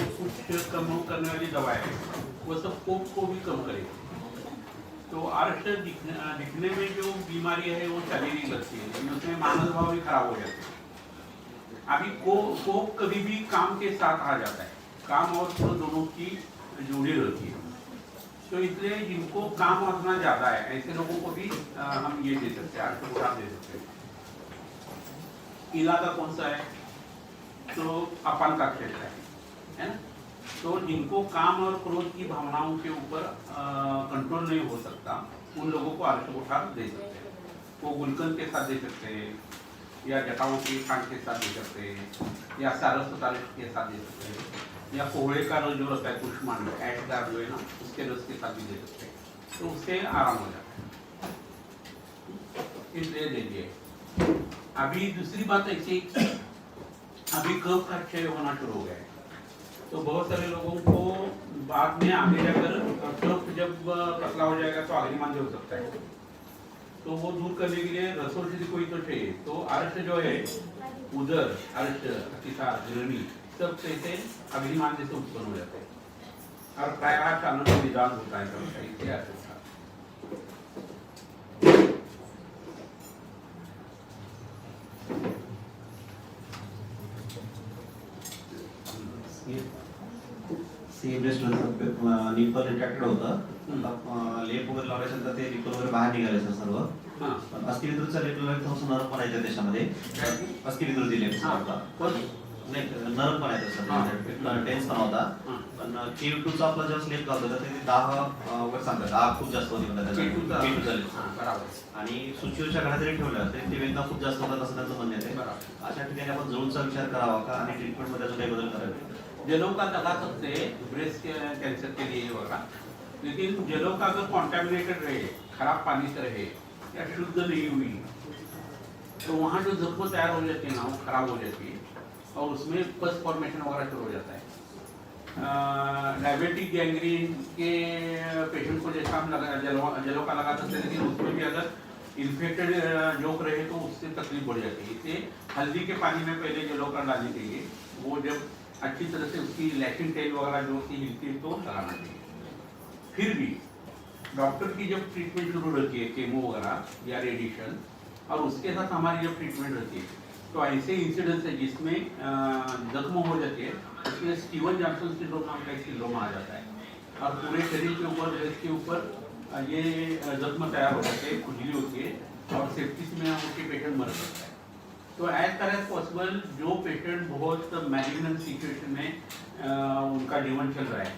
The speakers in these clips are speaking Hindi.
कुछ कम करने वाली दवा है वो सब कोप को भी कम करेगी। तो आर्श दिखने में जो बीमारी है वो शारीरिक लगती है, लेकिन उसमें मानस भाव भी खराब हो जाते हैं। अभी कोप कभी भी काम के साथ आ जाता है, काम और क्रोध दोनों की जुड़ी रहती है। तो इसलिए जिनको काम अपना ज्यादा है ऐसे लोगों को भी हम ये दे सकते हैं, आर्श बुखार दे सकते हैं। इलाका कौन सा है? तो अपान का क्षेत्र है ना। तो जिनको काम और क्रोध की भावनाओं के ऊपर कंट्रोल नहीं हो सकता उन लोगों को आर्श बुखार दे सकते हैं। वो गुलकंद के साथ दे सकते हैं, या जटाओं के कांड के साथ दे सकते हैं, या सारस्वत के साथ दे सकते हैं, या कोहड़े का रस जो रहता है कुष्मांड ऐशदार जो है ना उसके रस के साथ भी दे सकते हैं। तो उससे आराम हो जाता है, इसलिए दे दिए। अभी दूसरी बात ऐसी, अभी कफ का क्षय होना शुरू हो गया है, तो बहुत सारे लोगों को बाद में आगे जाकर कफ जब पतला हो जाएगा तो अग्निमान हो सकता है। तो वो दूर करने के लिए रसोषधि कोई तो चाहिए। तो अर्श जो है उदर, अर्श, अतिसार, गिरनी सब से अग्निमान से उत्पन्न हो जाते हैं और प्रायः चालन का निदान होता है सबका, इसलिए अर्श होता है। निप्पल रिट्रॅक्टेड होतं, लेप वगैरे लावल्यानंतर ते निप्पल वगैरे बाहेर निघाले सर सर्व. पण अस्थिविकृतचा लेप लावल्यावर थोडंसं नरम पण आहे त्याच्यामध्ये. अस्थिविकृती लेप नाही नरम पण आहे सर, टेन्स पण होता. पण K2 चा आपला जेव्हा स्लेप लावतो तर ते दाह वगैरे सांगतात, दाह खूप जास्त होती म्हणतात त्याचा. आणि सुचीवरच्या घरात जरी ठेवलं तरी ते वेदना खूप जास्त होतात असं त्यांचं म्हणणं आहे. अशा ठिकाणी आपण जळूचा विचार करावा का आणि ट्रीटमेंटमध्ये अजून काही बदल करावे? जलों का लगा सकते हैं ब्रेस्ट कैंसर के लिए होगा, लेकिन जलों का अगर कॉन्टेमिनेटेड रहे, खराब पानी से रहे या शुद्ध नहीं हुई तो वहाँ जो जख्म तैयार हो जाती है ना वो खराब हो जाती है और उसमें पस फॉर्मेशन वगैरह शुरू हो जाता है। डायबिटिक गैंग्रीन के पेशेंट को जैसा हम जलों का लगा सकते हैं, लेकिन उसमें भी अगर इन्फेक्टेड जोक रहे तो उससे तकलीफ बढ़ जाती है। इसलिए हल्दी के पानी में पहले जलों का डालनी चाहिए, वो जब अच्छी तरह से उसकी लैक्टिन टेल वगैरह जो उसकी हिलती है तो लगाना चाहिए। फिर भी डॉक्टर की जब ट्रीटमेंट शुरू रहती है केमो वगैरह या रेडिएशन, और उसके साथ हमारी जब ट्रीटमेंट रहती है तो ऐसे इंसिडेंस है जिसमें जख्म हो जाती है, उसमें स्टीवन जॉनसन सिंड्रोम नाम का एक सिंड्रोम आ जाता है और पूरे शरीर के ऊपर, ब्रेस्ट के ऊपर ये जख्म तैयार हो जाते हैं, खुजली होती है और सेप्टिस में उनके पेशेंट मर सकता है। तो एज पर एज पॉसिबल जो पेशेंट बहुत मैलिग्नेंट सिचुएशन में उनका जीवन चल रहा है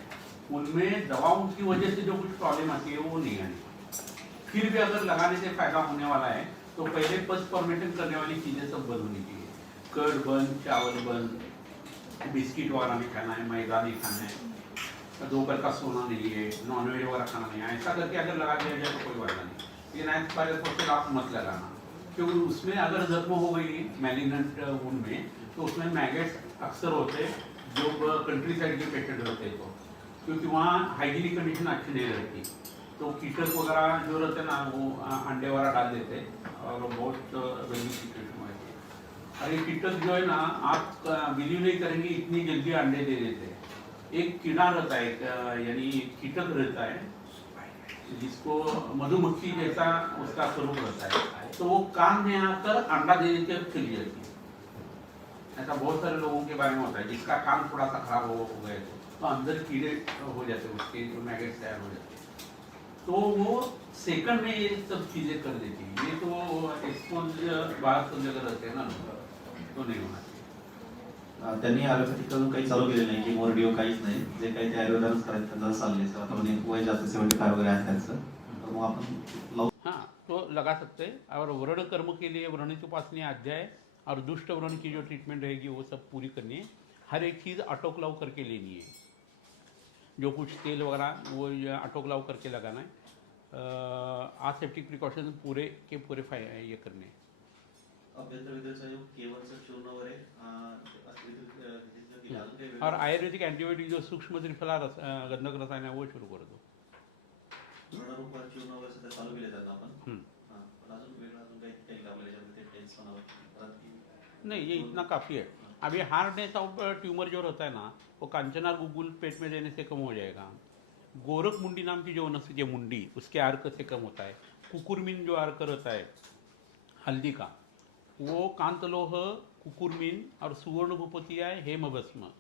उनमें दवाओं की वजह से जो कुछ प्रॉब्लम आती है वो नहीं आनी। फिर भी अगर लगाने से फायदा होने वाला है तो पहले पस फॉर्मेशन करने वाली चीज़ें सब बंद होनी चाहिए। कर्ड बंद, चावल बंद, बिस्किट वगैरह नहीं खाना है, मैदा नहीं खाना है, दोपहर का सोना नहीं है, नॉनवेज वगैरह खाना नहीं है। ऐसा करके अगर लगा दिया जाए तो कोई बात नहीं, लेकिन एज पर एज आप मत लगाना, क्योंकि उसमें अगर जख्म हो गई मैलिग्नेंट वुंड में तो उसमें मैगेट्स अक्सर होते हैं जो कंट्री साइड के पेशेंट होते हैं, तो क्योंकि वहाँ हाइजीनिक कंडीशन अच्छी नहीं रहती तो कीटक वगैरह जो रहते हैं ना वो अंडे वगैरह डाल देते हैं और बहुत गंदी सिचुएशन हो जाती है। और ये कीटक जो है ना आप बिलीव नहीं करेंगे इतनी जल्दी अंडे दे देते हैं। एक कीड़ा रहता है यानी कीटक रहता है जिसको मधुमक्खी जैसा उसका स्वरूप रहता है, तो वो कान में आकर अंडा दे देते चली जाती है। ऐसा बहुत सारे लोगों के बारे में होता है जिसका कान थोड़ा सा खराब हो गए तो अंदर कीड़े हो जाते हैं, उसके जो मैगेट्स तैयार हो जाते हैं, तो वो सेकंड में ये सब चीजें कर देती है। ये तो एक्सपोज बाहर सब जगह रहते हैं ना, तो नहीं होना चाहिए। त्यांनी ॲलोपॅथिक अजून काही चालू केले नाही, केमोरेडिओ काहीच नाही, जे काही ते आयुर्वेदानच करायचं त्यांचं चाललंय सर. आता म्हणजे वय जास्त 75 वगैरे आहे त्यांचं, तर मग आपण लावू. हाँ तो लगा सकते हैं। और व्रण कर्म के लिए व्रणित उपासनी अध्याय और दुष्ट व्रण की जो ट्रीटमेंट रहेगी वो सब पूरी करनी है। हर एक चीज़ अटोकलाव करके लेनी है, जो कुछ तेल वगैरह वो अटोकलाव करके लगाना है। आसेप्टिक प्रिकॉशन पूरे के पूरे ये करने हैं। अभ्यंतरविद्येचा जो केवलचं चूर्ण वगैरे और आयुर्वेदिक एंटीबायोटिक जो सूक्ष्म त्रिफला गंधक रसायन है वो शुरू कर दो। चूर्ण वगैरे सध्या चालू केले जातात आपण. पण अजून वेगळं अजून काही काही लावलेलं त्याच्यामध्ये टेन्स नहीं, ये इतना काफ़ी है। अभी हार्डनेस ऑफ ट्यूमर जो रहता है ना, वो कांचना गुगुल पेट में देने से कम हो जाएगा। गोरख मुंडी नाम की जो वनस्पति है मुंडी, उसके अर्क से कम होता है। कुकुरमीन जो अर्क रहता है हल्दी का, वो कांतलोह, कुकुरमीन और सुवर्ण भूपतिया है, हेमभस्म,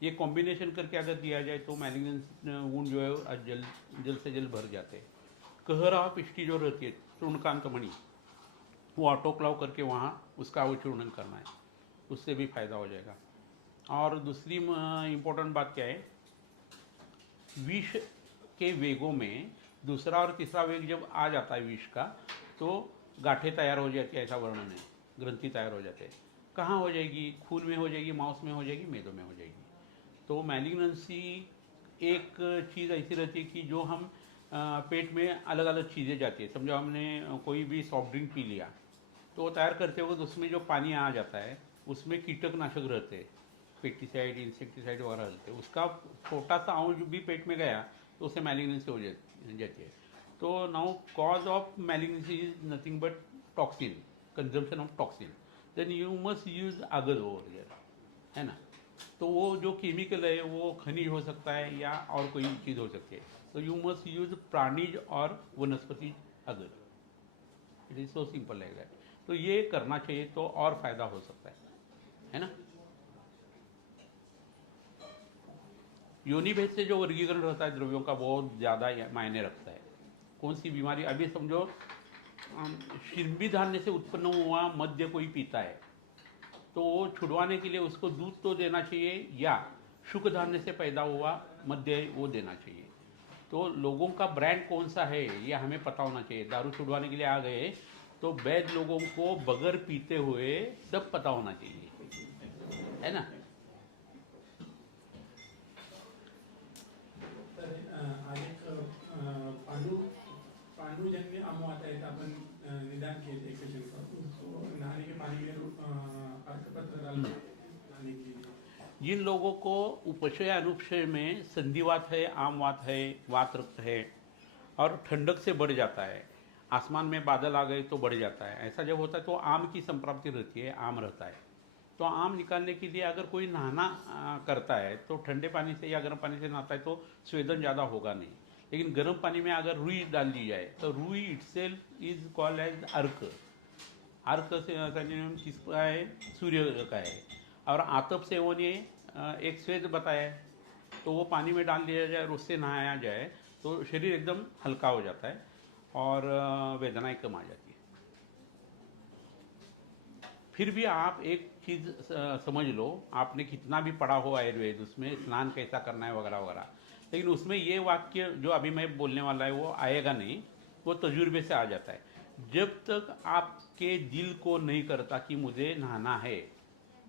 ये कॉम्बिनेशन करके अगर दिया जाए तो मैलिग्नेंस वुंड जो है जल्द से जल्द भर जाते हैं। कहरा पिष्टी जो रहती है तृणकांत मणि, वो ऑटोक्लाव करके वहाँ उसका वो चूर्णन करना है, उससे भी फायदा हो जाएगा। और दूसरी इम्पोर्टेंट बात क्या है, विष के वेगों में दूसरा और तीसरा वेग जब आ जाता है विष का, तो गांठें तैयार हो जाती है, ऐसा वर्णन है, ग्रंथि तैयार हो जाते हैं। कहाँ हो जाएगी? खून में हो जाएगी, मांस में हो जाएगी, मैदों में हो जाएगी। तो मैलिग्नेंसी एक चीज़ ऐसी रहती है कि जो हम पेट में अलग अलग चीज़ें जाती है। समझो हमने कोई भी सॉफ्ट ड्रिंक पी लिया, तो वो तैयार करते वक्त उसमें जो पानी आ जाता है उसमें कीटकनाशक रहते हैं, पेस्टिसाइड, इंसेक्टिसाइड वगैरह रहते हैं। उसका छोटा सा अंश भी पेट में गया तो उससे मैलिग्नेंसी हो जाती है। तो now cause of malignancy is nothing but toxin, consumption of toxin. Then you must use अगर ओवर देयर, है ना। तो वो जो केमिकल है वो खनिज हो सकता है या और कोई चीज़ हो सकती है। तो यू मस्ट यूज प्राणीज और वनस्पति अगर, it is so simple like that. तो ये करना चाहिए तो और फायदा हो सकता है ना। योनि भेद से जो वर्गीकरण रहता है द्रव्यों का बहुत ज़्यादा मायने रखता है। कौन सी बीमारी, अभी समझो शिंबी धान्य से उत्पन्न हुआ मद्य कोई पीता है, तो वो छुड़वाने के लिए उसको दूध तो देना चाहिए या शुक धान्य से पैदा हुआ मद्य वो देना चाहिए। तो लोगों का ब्रांड कौन सा है ये हमें पता होना चाहिए। दारू छुड़वाने के लिए आ गए तो वैध लोगों को बगैर पीते हुए सब पता होना चाहिए, है ना। आज एक पांडुजन्य अमवात आहे, आपण निदान केले एक पेशंटचा, उसको नहाने के पानी में अर्कपत्र डाल के नहाने के लिए। जिन लोगों को उपशय अनुपशय में संधिवात है, आमवात है, वात रक्त है और ठंडक से बढ़ जाता है, आसमान में बादल आ गए तो बढ़ जाता है, ऐसा जब होता है तो आम की संप्राप्ति रहती है, आम रहता है। तो आम निकालने के लिए अगर कोई नहाना करता है तो ठंडे पानी से या गर्म पानी से नहाता है तो स्वेदन ज़्यादा होगा नहीं। लेकिन गर्म पानी में अगर रुई डाल दी जाए तो रुई इटसेल्फ इज कॉल्ड एज अर्क। अर्क से किसका है? सूर्य का है। और आतप सेवन ये एक स्वेद बताया है, तो वो पानी में डाल दिया जाए और उससे नहाया जाए तो शरीर एकदम हल्का हो जाता है और वेदनाएं कम आ जाती है। फिर भी आप एक चीज़ समझ लो, आपने कितना भी पढ़ा हो आयुर्वेद, उसमें स्नान कैसा करना है वगैरह वगैरह, लेकिन उसमें ये वाक्य जो अभी मैं बोलने वाला है वो आएगा नहीं, वो तजुर्बे से आ जाता है। जब तक आपके दिल को नहीं करता कि मुझे नहाना है,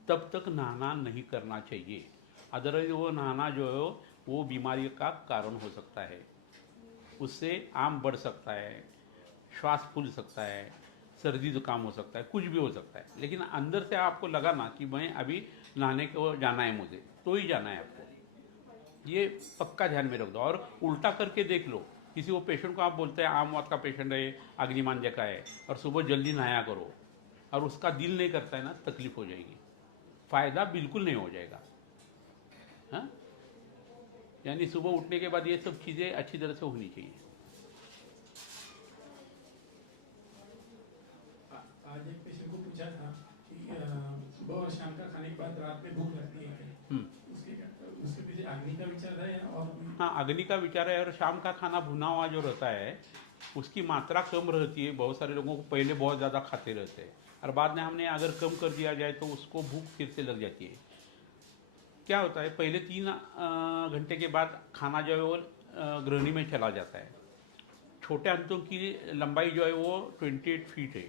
तब तक नहाना नहीं करना चाहिए। अदरवाइज वो नहाना जो है वो बीमारी का कारण हो सकता है, उससे आम बढ़ सकता है, श्वास फूल सकता है, सर्दी जुकाम हो सकता है, कुछ भी हो सकता है। लेकिन अंदर से आपको लगा ना कि मैं अभी नहाने को जाना है मुझे, तो ही जाना है आपको, ये पक्का ध्यान में रख दो। और उल्टा करके देख लो, किसी वो पेशेंट को आप बोलते हैं आम वात का पेशेंट है, अग्निमांद्य का है, और सुबह जल्दी नहाया करो, और उसका दिल नहीं करता है ना, तकलीफ हो जाएगी, फ़ायदा बिल्कुल नहीं हो जाएगा। हाँ, यानी सुबह उठने के बाद ये सब चीज़ें अच्छी तरह से होनी चाहिए। आज एक पेशेंट को पूछा था कि सुबह और शाम का खाने के बाद रात में भूख लगती है क्या? उसके पीछे अग्नि का विचार है और हाँ, अग्नि का विचार है। और शाम का खाना भुना हुआ जो रहता है उसकी मात्रा कम रहती है। बहुत सारे लोगों को पहले बहुत ज़्यादा खाते रहते हैं और बाद में हमने अगर कम कर दिया जाए तो उसको भूख फिर से लग जाती है। क्या होता है, पहले 3 घंटे के बाद खाना जो है वो गृहिणी में चला जाता है। छोटे अंतों की लंबाई जो है वो 28 फीट है,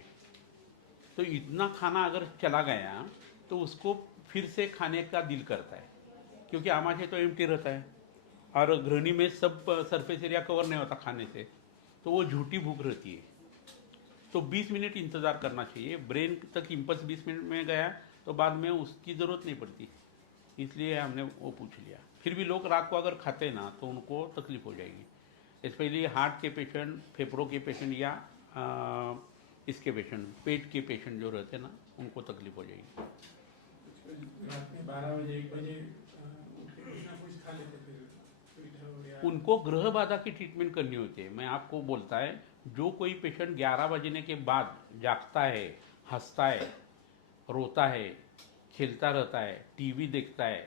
तो इतना खाना अगर चला गया तो उसको फिर से खाने का दिल करता है, क्योंकि आमाशय तो एम्प्टी रहता है और गृहिणी में सब सरफेस एरिया कवर नहीं होता खाने से, तो वो झूठी भूख रहती है। तो 20 मिनट इंतज़ार करना चाहिए। ब्रेन तक इम्पल्स 20 मिनट में गया तो बाद में उसकी ज़रूरत नहीं पड़ती, इसलिए हमने वो पूछ लिया। फिर भी लोग रात को अगर खाते ना तो उनको तकलीफ हो जाएगी, स्पेशली हार्ट के पेशेंट, फेफड़ों के पेशेंट या इसके पेशेंट, पेट के पेशेंट जो रहते हैं ना, उनको तकलीफ हो जाएगी। रात में 12 बजे 1 बजे उठ के कुछ ना कुछ खा लेते, फिर पीठ हो गया। उनको ग्रह बाधा की ट्रीटमेंट करनी होती है। मैं आपको बोलता है, जो कोई पेशेंट 11 बजने के बाद जागता है, हंसता है, रोता है, खेलता रहता है, टीवी देखता है,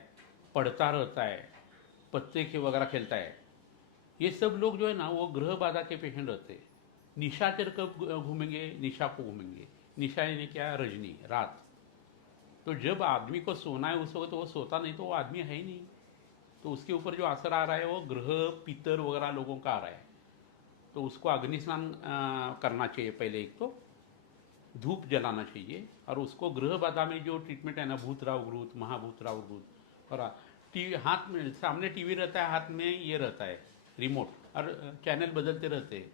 पढ़ता रहता है, पत्ते के वगैरह खेलता है, ये सब लोग जो है ना वो ग्रह बाधा के पेशेंट रहते हैं। निशाचर कब घूमेंगे? निशा को घूमेंगे। निशा यानी क्या? रजनी, रात। तो जब आदमी को सोना है उस वक्त तो वो सोता नहीं, तो वो आदमी है ही नहीं। तो उसके ऊपर जो असर आ रहा है वो ग्रह पितर वगैरह लोगों का आ रहा है। तो उसको अग्नि स्नान करना चाहिए पहले, एक तो धूप जलाना चाहिए, और उसको ग्रह बाधा में जो ट्रीटमेंट है ना, भूतराव घृत, महाभूतराव घृत, और टीवी हाथ में, सामने टीवी रहता है, हाथ में ये रहता है रिमोट, और चैनल बदलते रहते,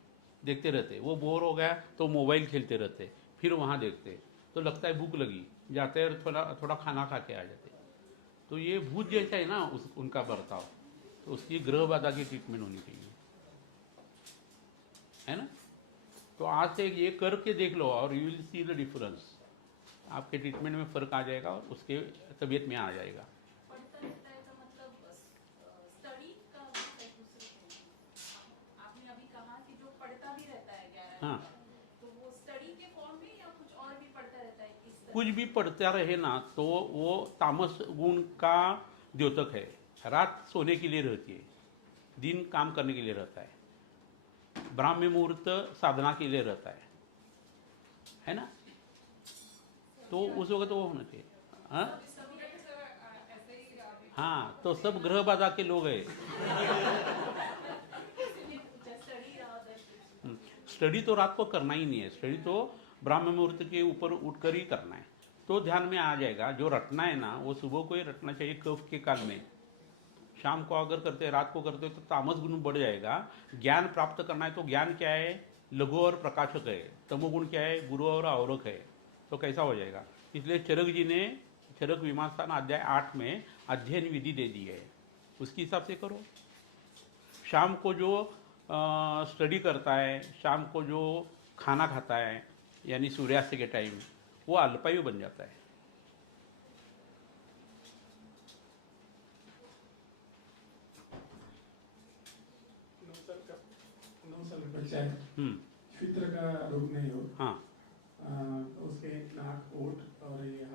देखते रहते। वो बोर हो गया तो मोबाइल खेलते रहते, फिर वहाँ देखते, तो लगता है भूख लगी, जाते हैं थोड़ा थोड़ा खाना खा के आ जाते। तो ये भूत जैसा है ना उनका बर्ताव, तो उसकी ग्रह बाधा की ट्रीटमेंट होनी चाहिए, है ना। तो आज से ये करके देख लो और you will see the difference. आपके ट्रीटमेंट में फ़र्क आ जाएगा और उसके तबीयत में आ जाएगा। पढ़ता रहता है तो मतलब स्टडी का भी है दूसरे। आपने अभी कहा कि जो पढ़ता भी रहता है 11 हाँ, तो वो स्टडी के फॉर्म में या कुछ और भी पढ़ता रहता है, किस तरह? कुछ भी पढ़ता रहे ना तो वो तामस गुण का द्योतक है। रात सोने के लिए रहती है, दिन काम करने के लिए रहता है, ब्राह्मी मुहूर्त साधना के लिए रहता है ना। तो उस वक्त वो होना चाहिए। हाँ हाँ, तो सब ग्रह बाधा के लोग हैं। स्टडी तो रात को करना ही नहीं है, स्टडी तो ब्राह्म मुहूर्त के ऊपर उठकर ही करना है, तो ध्यान में आ जाएगा। जो रटना है ना वो सुबह को ही रटना चाहिए, कफ के काल में। शाम को अगर करते हैं, रात को करते हैं तो तामस गुण बढ़ जाएगा। ज्ञान प्राप्त करना है तो ज्ञान क्या है? लघु और प्रकाशक है। तमोगुण क्या है? गुरु और आवरक है। तो कैसा हो जाएगा? इसलिए चरक जी ने चरक विमास्थान अध्याय 8 में अध्ययन विधि दे दी है, उसके हिसाब से करो। शाम को जो स्टडी करता है, शाम को जो खाना खाता है, यानी सूर्यास्त के टाइम, वो अल्पायु बन जाता है। 9 साल का बच्चा है, फित्र का रोग नहीं हो। हाँ, उसके नाक, ओठ और ये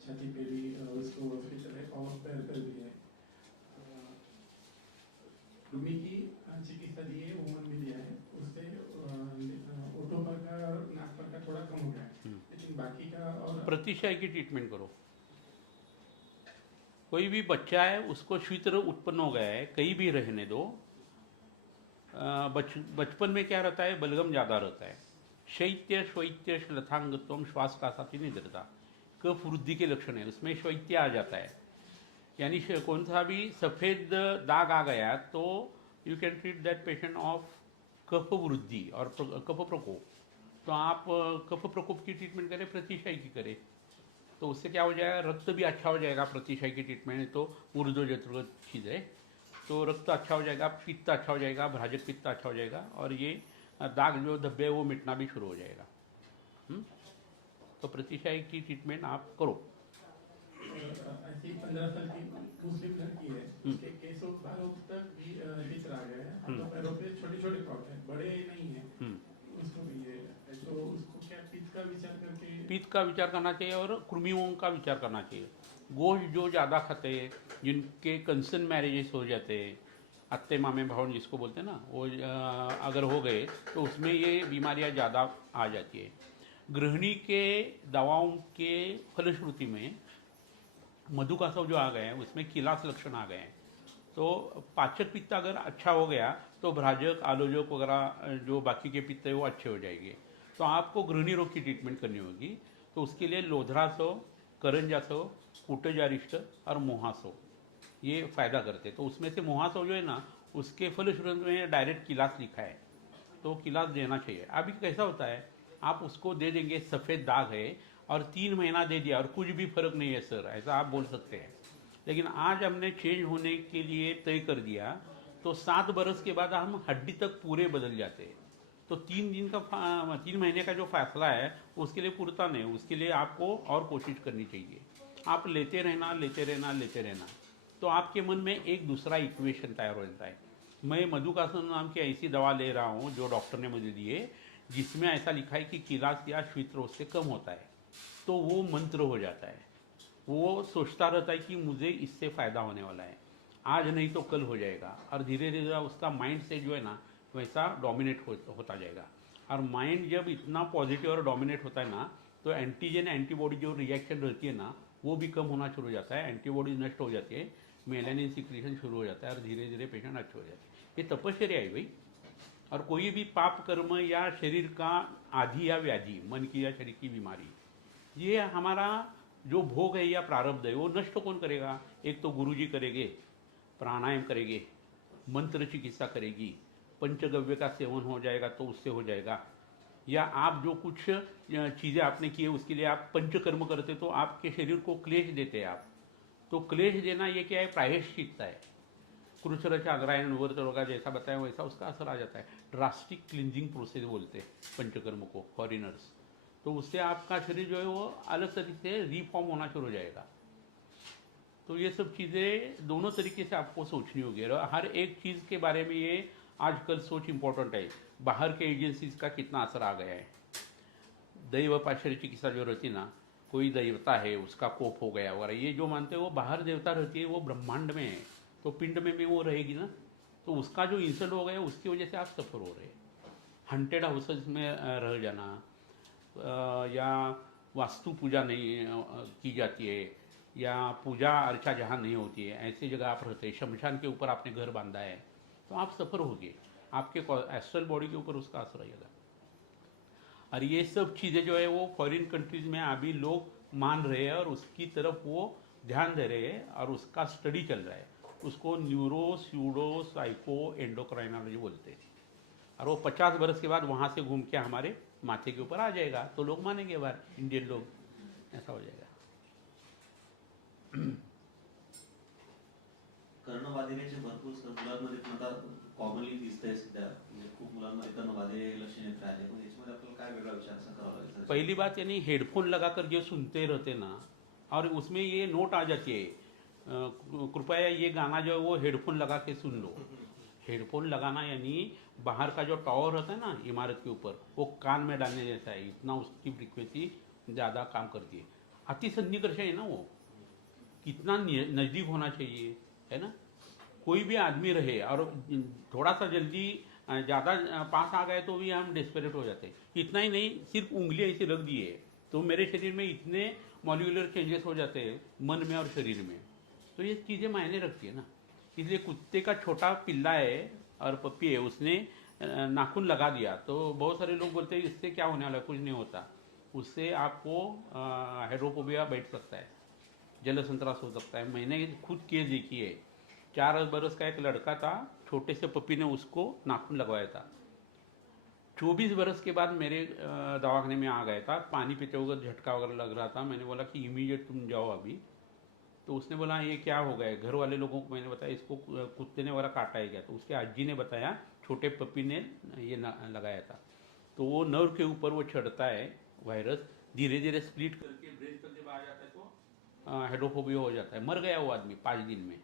छाती पे भी उसको फित्र है, और पैर पर भी है। रुमी की चिकित्सा दी है, वुमन भी दिया है, उससे ओठों पर का, नाक पर का थोड़ा कम हो गया है, लेकिन बाकी का और प्रतिशय की ट्रीटमेंट करो। कोई भी बच्चा है उसको शीत्र उत्पन्न हो गया है, कहीं भी रहने दो। बचपन में क्या रहता है? बलगम ज़्यादा रहता है, शैत्य श्वैत्य श्लथांगत्वम, श्वास का साथी नहीं धरता, कफ वृद्धि के लक्षण है, उसमें शैत्य आ जाता है। यानी कौन सा भी सफ़ेद दाग आ गया तो you can treat that patient of कफ वृद्धि और कफ प्रकोप। तो आप कफ प्रकोप की ट्रीटमेंट करें, प्रतिशय की करें, तो उससे क्या हो जाएगा? रक्त भी अच्छा हो जाएगा। प्रतिशय की ट्रीटमेंट तो ऊर्ध्वजत्र चीज़ है, तो रक्त अच्छा हो जाएगा, पित्त अच्छा हो जाएगा, भ्राजक पित्त अच्छा हो जाएगा, और ये दाग जो धब्बे वो मिटना भी शुरू हो जाएगा। तो प्रतिशय की ट्रीटमेंट आप करो। ऐसी 15 साल की मुस्लिम लड़की है, उसके केसों बालों तक भी चित्र आ गया है, तो पैरों पे छोटे छोटे पॉट है, बड़े नहीं है, उसको भी ये है। तो उसको क्या पित्त का विचार करके? पित्त का विचार करना चाहिए और कृमियों का विचार करना चाहिए। गोश्त जो ज़्यादा खाते हैं, जिनके कंसन मैरिजेस हो जाते हैं, अत्ते मामे भावन जिसको बोलते हैं ना, वो अगर हो गए तो उसमें ये बीमारियां ज़्यादा आ जाती है। गृहिणी के दवाओं के फलश्रुति में मधुकासव जो आ गए हैं उसमें किलास लक्षण आ गए हैं। तो पाचक पित्त अगर अच्छा हो गया तो भ्राजक, आलोजक वगैरह जो बाकी के पित्त है वो अच्छे हो जाएंगे। तो आपको गृहिणी रोग की ट्रीटमेंट करनी होगी, तो उसके लिए लोधरासव, करंजासव, कुटजारिष्ट और मोहासव ये फ़ायदा करते। तो उसमें से मोहासव जो है ना, उसके फलश्रुति में डायरेक्ट किलास लिखा है, तो किलास देना चाहिए। अभी कैसा होता है, आप उसको दे देंगे, सफ़ेद दाग है और 3 महीना दे दिया और कुछ भी फर्क नहीं है सर, ऐसा आप बोल सकते हैं। लेकिन आज हमने चेंज होने के लिए तय कर दिया, तो 7 बरस के बाद हम हड्डी तक पूरे बदल जाते हैं। तो 3 महीने का जो फैसला है उसके लिए पूरता नहीं, उसके लिए आपको और कोशिश करनी चाहिए। आप लेते रहना लेते रहना लेते रहना, तो आपके मन में एक दूसरा इक्वेशन तैयार हो जाता है। मैं मधुकासन नाम की ऐसी दवा ले रहा हूँ जो डॉक्टर ने मुझे दी है, जिसमें ऐसा लिखा है कि किलास या शीतरोग से कम होता है, तो वो मंत्र हो जाता है। वो सोचता रहता है कि मुझे इससे फ़ायदा होने वाला है, आज नहीं तो कल हो जाएगा, और धीरे धीरे उसका माइंड से जो है ना वैसा डोमिनेट होता जाएगा। और माइंड जब इतना पॉजिटिव और डोमिनेट होता है ना, तो एंटीजन एंटीबॉडी जो रिएक्शन रहती है ना वो भी कम होना शुरू हो जाता है, एंटीबॉडी नष्ट हो जाती है, मेलानिन सिक्रीशन शुरू हो जाता है, और धीरे धीरे पेशेंट अच्छे हो जाते हैं। ये तपश्चर्या है भाई। और कोई भी पाप कर्म या शरीर का आदि या व्याधि, मन की या शरीर की बीमारी, ये हमारा जो भोग है या प्रारब्ध है वो नष्ट कौन करेगा? एक तो गुरुजी करेंगे, प्राणायाम करेंगे, मंत्र चिकित्सा करेगी, पंचगव्य का सेवन हो जाएगा तो उससे हो जाएगा, या आप जो कुछ चीज़ें आपने की है उसके लिए आप पंचकर्म करते तो आपके शरीर को क्लेश देते हैं आप, तो क्लेश देना ये क्या है? प्रायश्चित है। कृष्ण चांद्रायण वर्त रोगा जैसा बताया वैसा उसका असर आ जाता है। ड्रास्टिक क्लिनजिंग प्रोसेस बोलते हैं पंचकर्म को फॉरिनर्स। तो उससे आपका शरीर जो है वो अलग तरीके से रिफॉर्म होना शुरू हो जाएगा। तो ये सब चीज़ें दोनों तरीके से आपको सोचनी होगी, और हर एक चीज़ के बारे में ये आजकल सोच इम्पोर्टेंट है। बाहर के एजेंसीज का कितना असर आ गया है। दैव पाश्चर्य चिकित्सा जो रहती है ना, कोई देवता है उसका कोप हो गया वगैरह, ये जो मानते हैं वो बाहर देवता रहती है, वो ब्रह्मांड में है, तो पिंड में भी वो रहेगी ना, तो उसका जो इंसल्ट हो गया उसकी वजह से आप सफ़र हो रहे हैं। हंटेड हाउसेस में रह जाना, या वास्तु पूजा नहीं की जाती है, या पूजा अर्चा जहाँ नहीं होती है, ऐसी जगह आप रहते हैं, शमशान के ऊपर आपने घर बांधा है, तो आप सफ़र होगे, आपके एस्ट्रल बॉडी के ऊपर उसका असर रहेगा। और ये सब चीज़ें जो है वो फॉरेन कंट्रीज़ में अभी लोग मान रहे हैं और उसकी तरफ वो ध्यान दे रहे हैं, और उसका स्टडी चल रहा है। उसको न्यूरो स्यूडो साइको एंडोक्राइनोलॉजी बोलते हैं। और वो 50 बरस के बाद वहाँ से घूम के हमारे माथे के ऊपर आ जाएगा, तो लोग मानेंगे बाहर, इंडियन लोग, ऐसा हो जाएगा। कर्णबाधिरेचे भरपूर मुलांमध्ये पण आता कॉमनली दिसतंय सध्या, म्हणजे खूप मुलांमध्ये कर्णबाधिरे लक्षण येत राहिले, पण याच्यामध्ये आपल्याला काय वेगळा विचार असं करावा लागेल? पहली बात यानी हेडफोन लगाकर जो सुनते रहते ना, और उसमें ये नोट आ जाती है, कृपया ये गाना जो है वो हेडफोन लगा के सुन लो। हेडफोन लगाना यानी बाहर का जो टावर होता है ना इमारत के ऊपर, वो कान में डालने जैसा है, इतना उसकी फ्रीक्वेंसी ज़्यादा काम करती है। अति सन्निकर्ष है ना, वो कितना नज़दीक होना चाहिए, है ना। कोई भी आदमी रहे और थोड़ा सा जल्दी ज़्यादा पास आ गए तो भी हम डेस्परेट हो जाते हैं। इतना ही नहीं, सिर्फ उंगलियाँ ऐसे रख दी है तो मेरे शरीर में इतने मॉलिक्यूलर चेंजेस हो जाते हैं मन में और शरीर में, तो ये चीज़ें मायने रखती है ना। इसलिए कुत्ते का छोटा पिल्ला है और पप्पी है, उसने नाखून लगा दिया तो बहुत सारे लोग बोलते हैं इससे क्या होने वाला है, कुछ नहीं होता। उससे आपको हाइड्रोफोबिया बैठ सकता है, जल संतरास हो सकता है। मैंने खुद केस देखी है, 4 बरस का एक लड़का था, छोटे से पप्पी ने उसको नाखून लगवाया था। 24 बरस के बाद मेरे दवाखाने में आ गया था, पानी पीते वगैरह झटका वगैरह लग रहा था। मैंने बोला कि इमीडिएट तुम जाओ अभी। तो उसने बोला ये क्या हो गया। घर वाले लोगों को मैंने बताया इसको कुत्ते ने वगैरह काटा है क्या, तो उसके आजी ने बताया छोटे पप्पी ने ये लगाया था। तो वो नर्व के ऊपर वो चढ़ता है वायरस, धीरे धीरे स्प्लिट करके ब्रेन तक जब आ जाता है तो हाइड्रोफोबिया हो जाता है। मर गया वो आदमी 5 दिन में।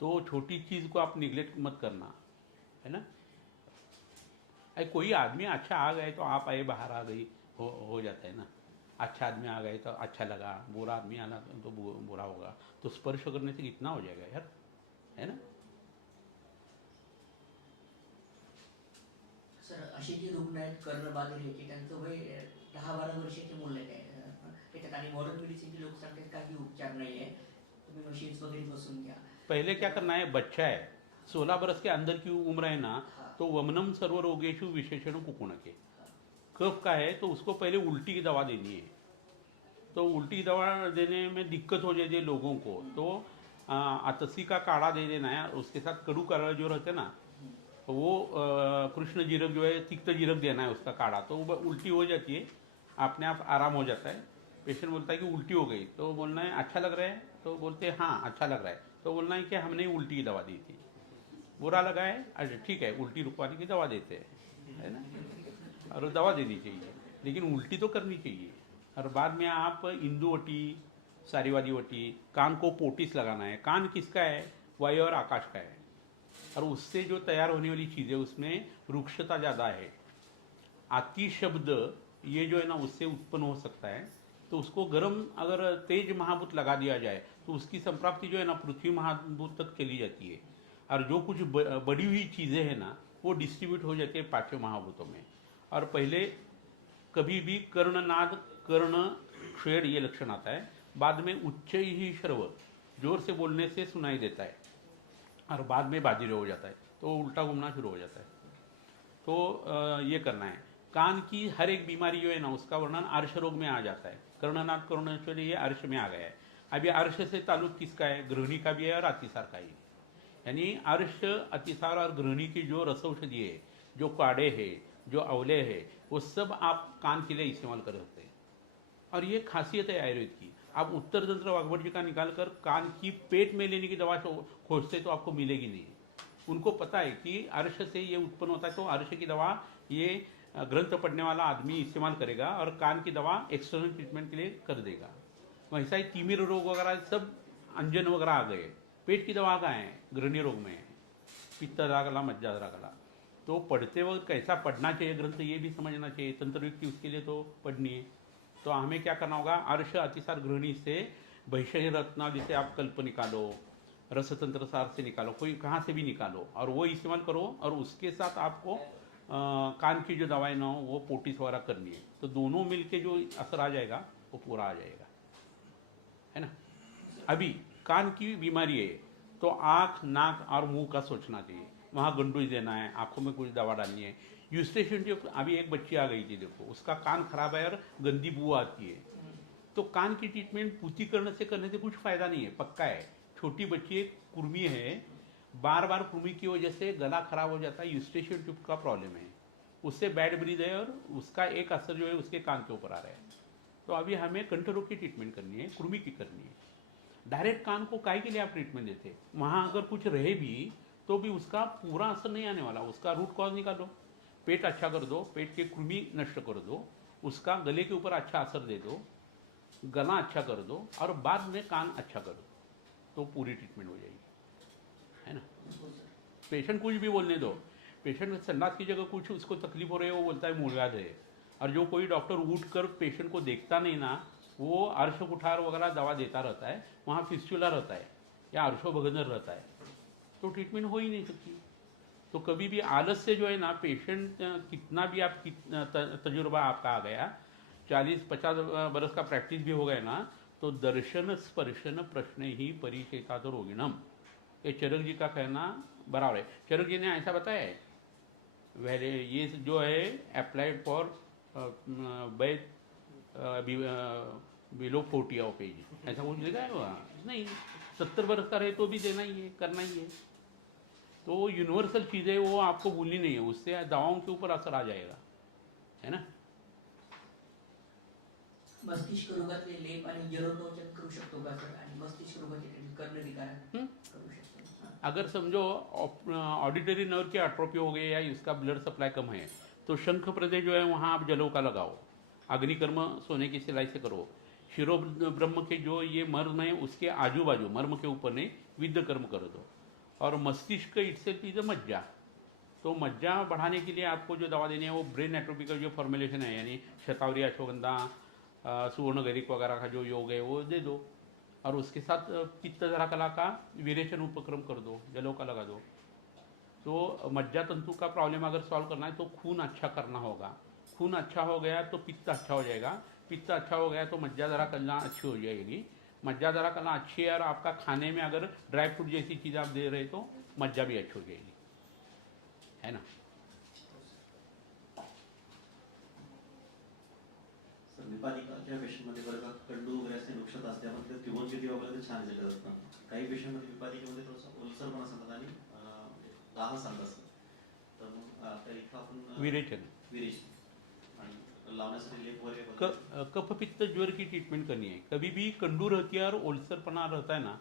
तो छोटी चीज़ को आप निगलेक्ट मत करना, है ना। कोई आदमी अच्छा आ गए तो आप आए, बाहर आ गई, हो जाता है ना। अच्छा आदमी आ गए तो अच्छा लगा, बुरा आदमी आना तो बुरा होगा। तो स्पर्श करने से कितना हो जाएगा यार, है ना। सर अशी जी रुग्ण आहेत कर्णबाधित, त्यांचं वय 10-12 वर्षाचे मुलं आहे त्याच्यात, आणि मॉडर्न मेडिसिनचे लोक सांगतात काही उपचार नाही आहे, तुम्ही मशीन्स वगैरे बसून घ्या। पहले क्या करना है, बच्चा है 16 बरस के अंदर की उम्र है ना, तो वमनम सर्व रोगेशु विशेषण कुकुणके, कफ का है तो उसको पहले उल्टी की दवा देनी है। तो उल्टी की दवा देने में दिक्कत हो जाती है लोगों को, तो अतसी का काढ़ा दे देना है। उसके साथ कड़ू काढ़ा जो रहते हैं ना, वो कृष्ण जीरक जो है, तिक्त जीरक देना है उसका काढ़ा, तो वो उल्टी हो जाती है, अपने आप आराम हो जाता है। पेशेंट बोलता है कि उल्टी हो गई, तो बोलना है अच्छा लग रहा है, तो बोलते हैं हाँ अच्छा लग रहा है, तो बोलना है कि हमने उल्टी की दवा दी थी, बुरा लगा है, अच्छा ठीक है उल्टी रुकवाने की दवा देते हैं, है ना। और दवा देनी चाहिए, लेकिन उल्टी तो करनी चाहिए। और बाद में आप इंदुवटी, सारीवादी वटी, कान को पोटिस लगाना है। कान किसका है? वायु और आकाश का है, और उससे जो तैयार होने वाली चीज़ें उसमें रुक्षता ज़्यादा है। अति शब्द ये जो है ना उससे उत्पन्न हो सकता है। तो उसको गर्म अगर तेज महाभूत लगा दिया जाए तो उसकी संप्राप्ति जो है ना पृथ्वी महाभूत तक चली जाती है, और जो कुछ बड़ी हुई चीज़ें हैं ना वो डिस्ट्रीब्यूट हो जाती है पांचों महाभूतों में। और पहले कभी भी कर्णनाद, कर्ण क्षेड़ ये लक्षण आता है, बाद में उच्च ही श्रव, जोर से बोलने से सुनाई देता है, और बाद में बाधिर हो जाता है, तो उल्टा घूमना शुरू हो जाता है। तो ये करना है। कान की हर एक बीमारी जो है ना उसका वर्णन अर्श रोग में आ जाता है। कर्णनाथ करुणेश्वरी ये अर्श में आ गया है। अब ये अर्श से ताल्लुक किसका है? गृहिणी का भी है और अतिसार का ही। यानी अर्श, अतिसार और गृहिणी की जो रसौषधि है, जो काढ़े है, जो अवले है, वो सब आप कान के लिए इस्तेमाल कर सकते हैं। और ये खासियत है आयुर्वेद की। आप उत्तर तंत्र वाघभट जी का निकाल कर कान की पेट में लेने की दवा खोजते तो आपको मिलेगी नहीं। उनको पता है कि अर्श से ये उत्पन्न होता है, तो अर्श की दवा ये ग्रंथ पढ़ने वाला आदमी इस्तेमाल करेगा और कान की दवा एक्सटर्नल ट्रीटमेंट के लिए कर देगा। वैसा ही तिमिर रोग वगैरह सब अंजन वगैरह आ गए। पेट की दवा कहाँ है? गृहिणी रोग में है, पित्त द्रागला, मज्जा द्रागला। तो पढ़ते वक्त कैसा पढ़ना चाहिए ग्रंथ ये भी समझना चाहिए। तंत्रयुक्ति उसके लिए तो पढ़नी है। तो हमें क्या करना होगा? अर्श, अतिसार, गृहिणी से भैषय रत्नावली से आप कल्प निकालो, रसतंत्र सार से निकालो, कोई कहाँ से भी निकालो और वो इस्तेमाल करो। और उसके साथ आपको कान की जो दवाएं ना हो वो पोटिस वगैरह करनी है। तो दोनों मिलके जो असर आ जाएगा वो पूरा आ जाएगा, है ना। अभी कान की बीमारी है तो आँख, नाक और मुंह का सोचना चाहिए। वहाँ गंडूज देना है, आंखों में कुछ दवा डालनी है। यूस्टेशन ट्यूब, अभी एक बच्ची आ गई थी, देखो उसका कान खराब है और गंदी बू आती है। तो कान की ट्रीटमेंट पूतीकरण से करने से कुछ फायदा नहीं है, पक्का है। छोटी बच्ची एक कुर्मी है, बार बार कुर्मी की वजह से गला खराब हो जाता है, यूस्टेशन ट्यूब का प्रॉब्लम है, उससे बैड ब्रीथ है और उसका एक असर जो है उसके कान के ऊपर आ रहा है। तो अभी हमें कंठ रोग की ट्रीटमेंट करनी है, कुर्मी की करनी है। डायरेक्ट कान को काय के लिए आप ट्रीटमेंट देते? वहाँ अगर कुछ रहे भी तो भी उसका पूरा असर नहीं आने वाला। उसका रूट कॉज निकालो, पेट अच्छा कर दो, पेट के कृमि नष्ट कर दो, उसका गले के ऊपर अच्छा असर दे दो, गला अच्छा कर दो और बाद में कान अच्छा कर दो, तो पूरी ट्रीटमेंट हो जाएगी, है ना। पेशेंट कुछ भी बोलने दो, पेशेंट संडास की जगह कुछ उसको तकलीफ हो रही है वो बोलता है मूलव्याध है। और जो कोई डॉक्टर उठ कर पेशेंट को देखता नहीं ना, वो अर्श कुठार वगैरह दवा देता रहता है, वहाँ फिस्टुला रहता है या अर्शोभगंदर रहता है, तो ट्रीटमेंट हो ही नहीं सकती। तो कभी भी आलस से जो है ना पेशेंट, कितना भी आप तजुर्बा आपका आ गया, 40-50 बरस का प्रैक्टिस भी हो गया ना, तो दर्शन स्पर्शन प्रश्न ही परिचेता तो रोगिणम, ये चरक जी का कहना बराबर है। चरक जी ने ऐसा बताया है, वैसे ये जो है applied for below 40 of age, ऐसा कुछ लिखा है वहाँ? नहीं, 70 बरस का रहे तो भी देना ही है, करना ही है। तो यूनिवर्सल चीज़ें वो आपको भूलनी नहीं है, उससे दवाओं के ऊपर असर आ जाएगा, है ना। मस्तिष्क रोगातले लेप आणि जलोदमोचन करू शकतो का सर? आणि मस्तिष्क रोगाची ट्रीटमेंट कर्णविकार करू शकतो? अगर समझो ऑडिटरी नर्व की अट्रोफी हो गई या इसका ब्लड सप्लाई कम है, तो शंख प्रदय जो है वहाँ आप जलों का लगाओ, अग्निकर्म सोने की सिलाई से करो। शिरो ब्रह्म के जो ये मर्म है उसके आजू बाजू, मर्म के ऊपर नहीं, विद्ध कर्म कर दो। और मस्तिष्क इटसेल्फ इज मज्जा, तो मज्जा बढ़ाने के लिए आपको जो दवा देनी है वो ब्रेन एट्रोफी का जो फॉर्मुलेशन है, यानी शतावरी, अश्वगंधा, सुवर्णगरिक वगैरह का जो योग है वो दे दो। और उसके साथ पित्त जरा कला का विरेचन उपक्रम कर दो, जलों का लगा दो। तो मज्जा तंतु का प्रॉब्लम अगर सॉल्व करना है तो खून अच्छा करना होगा। खून अच्छा हो गया तो पित्त अच्छा हो जाएगा, पित्त अच्छा हो गया तो मज्जा जरा कला अच्छी हो जाएगी। मज्जा जरा कला अच्छी है और आपका खाने में अगर ड्राई फ्रूट जैसी चीज़ आप दे रहे तो मज्जा भी अच्छी हो जाएगी, है ना। विपादिकाच्या पेशंटमध्ये बरं कंडू वगैरे असते, नुकसान असते, आपण तिथे त्रिभुवन किती वगैरे छान दिलं असतं. काही पेशंटमध्ये विपादिकेमध्ये थोडंसं ओलसरपणा सांगतात आणि दाह सांगत असतं. तर मग त्या इथं आपण विरेचन आणि लावण्यासाठी लेप वगैरे कफ पित्त ज्वर की ट्रीटमेंट करनी है। कभी भी कंडू रहती है और ओलसरपना रहता है ना,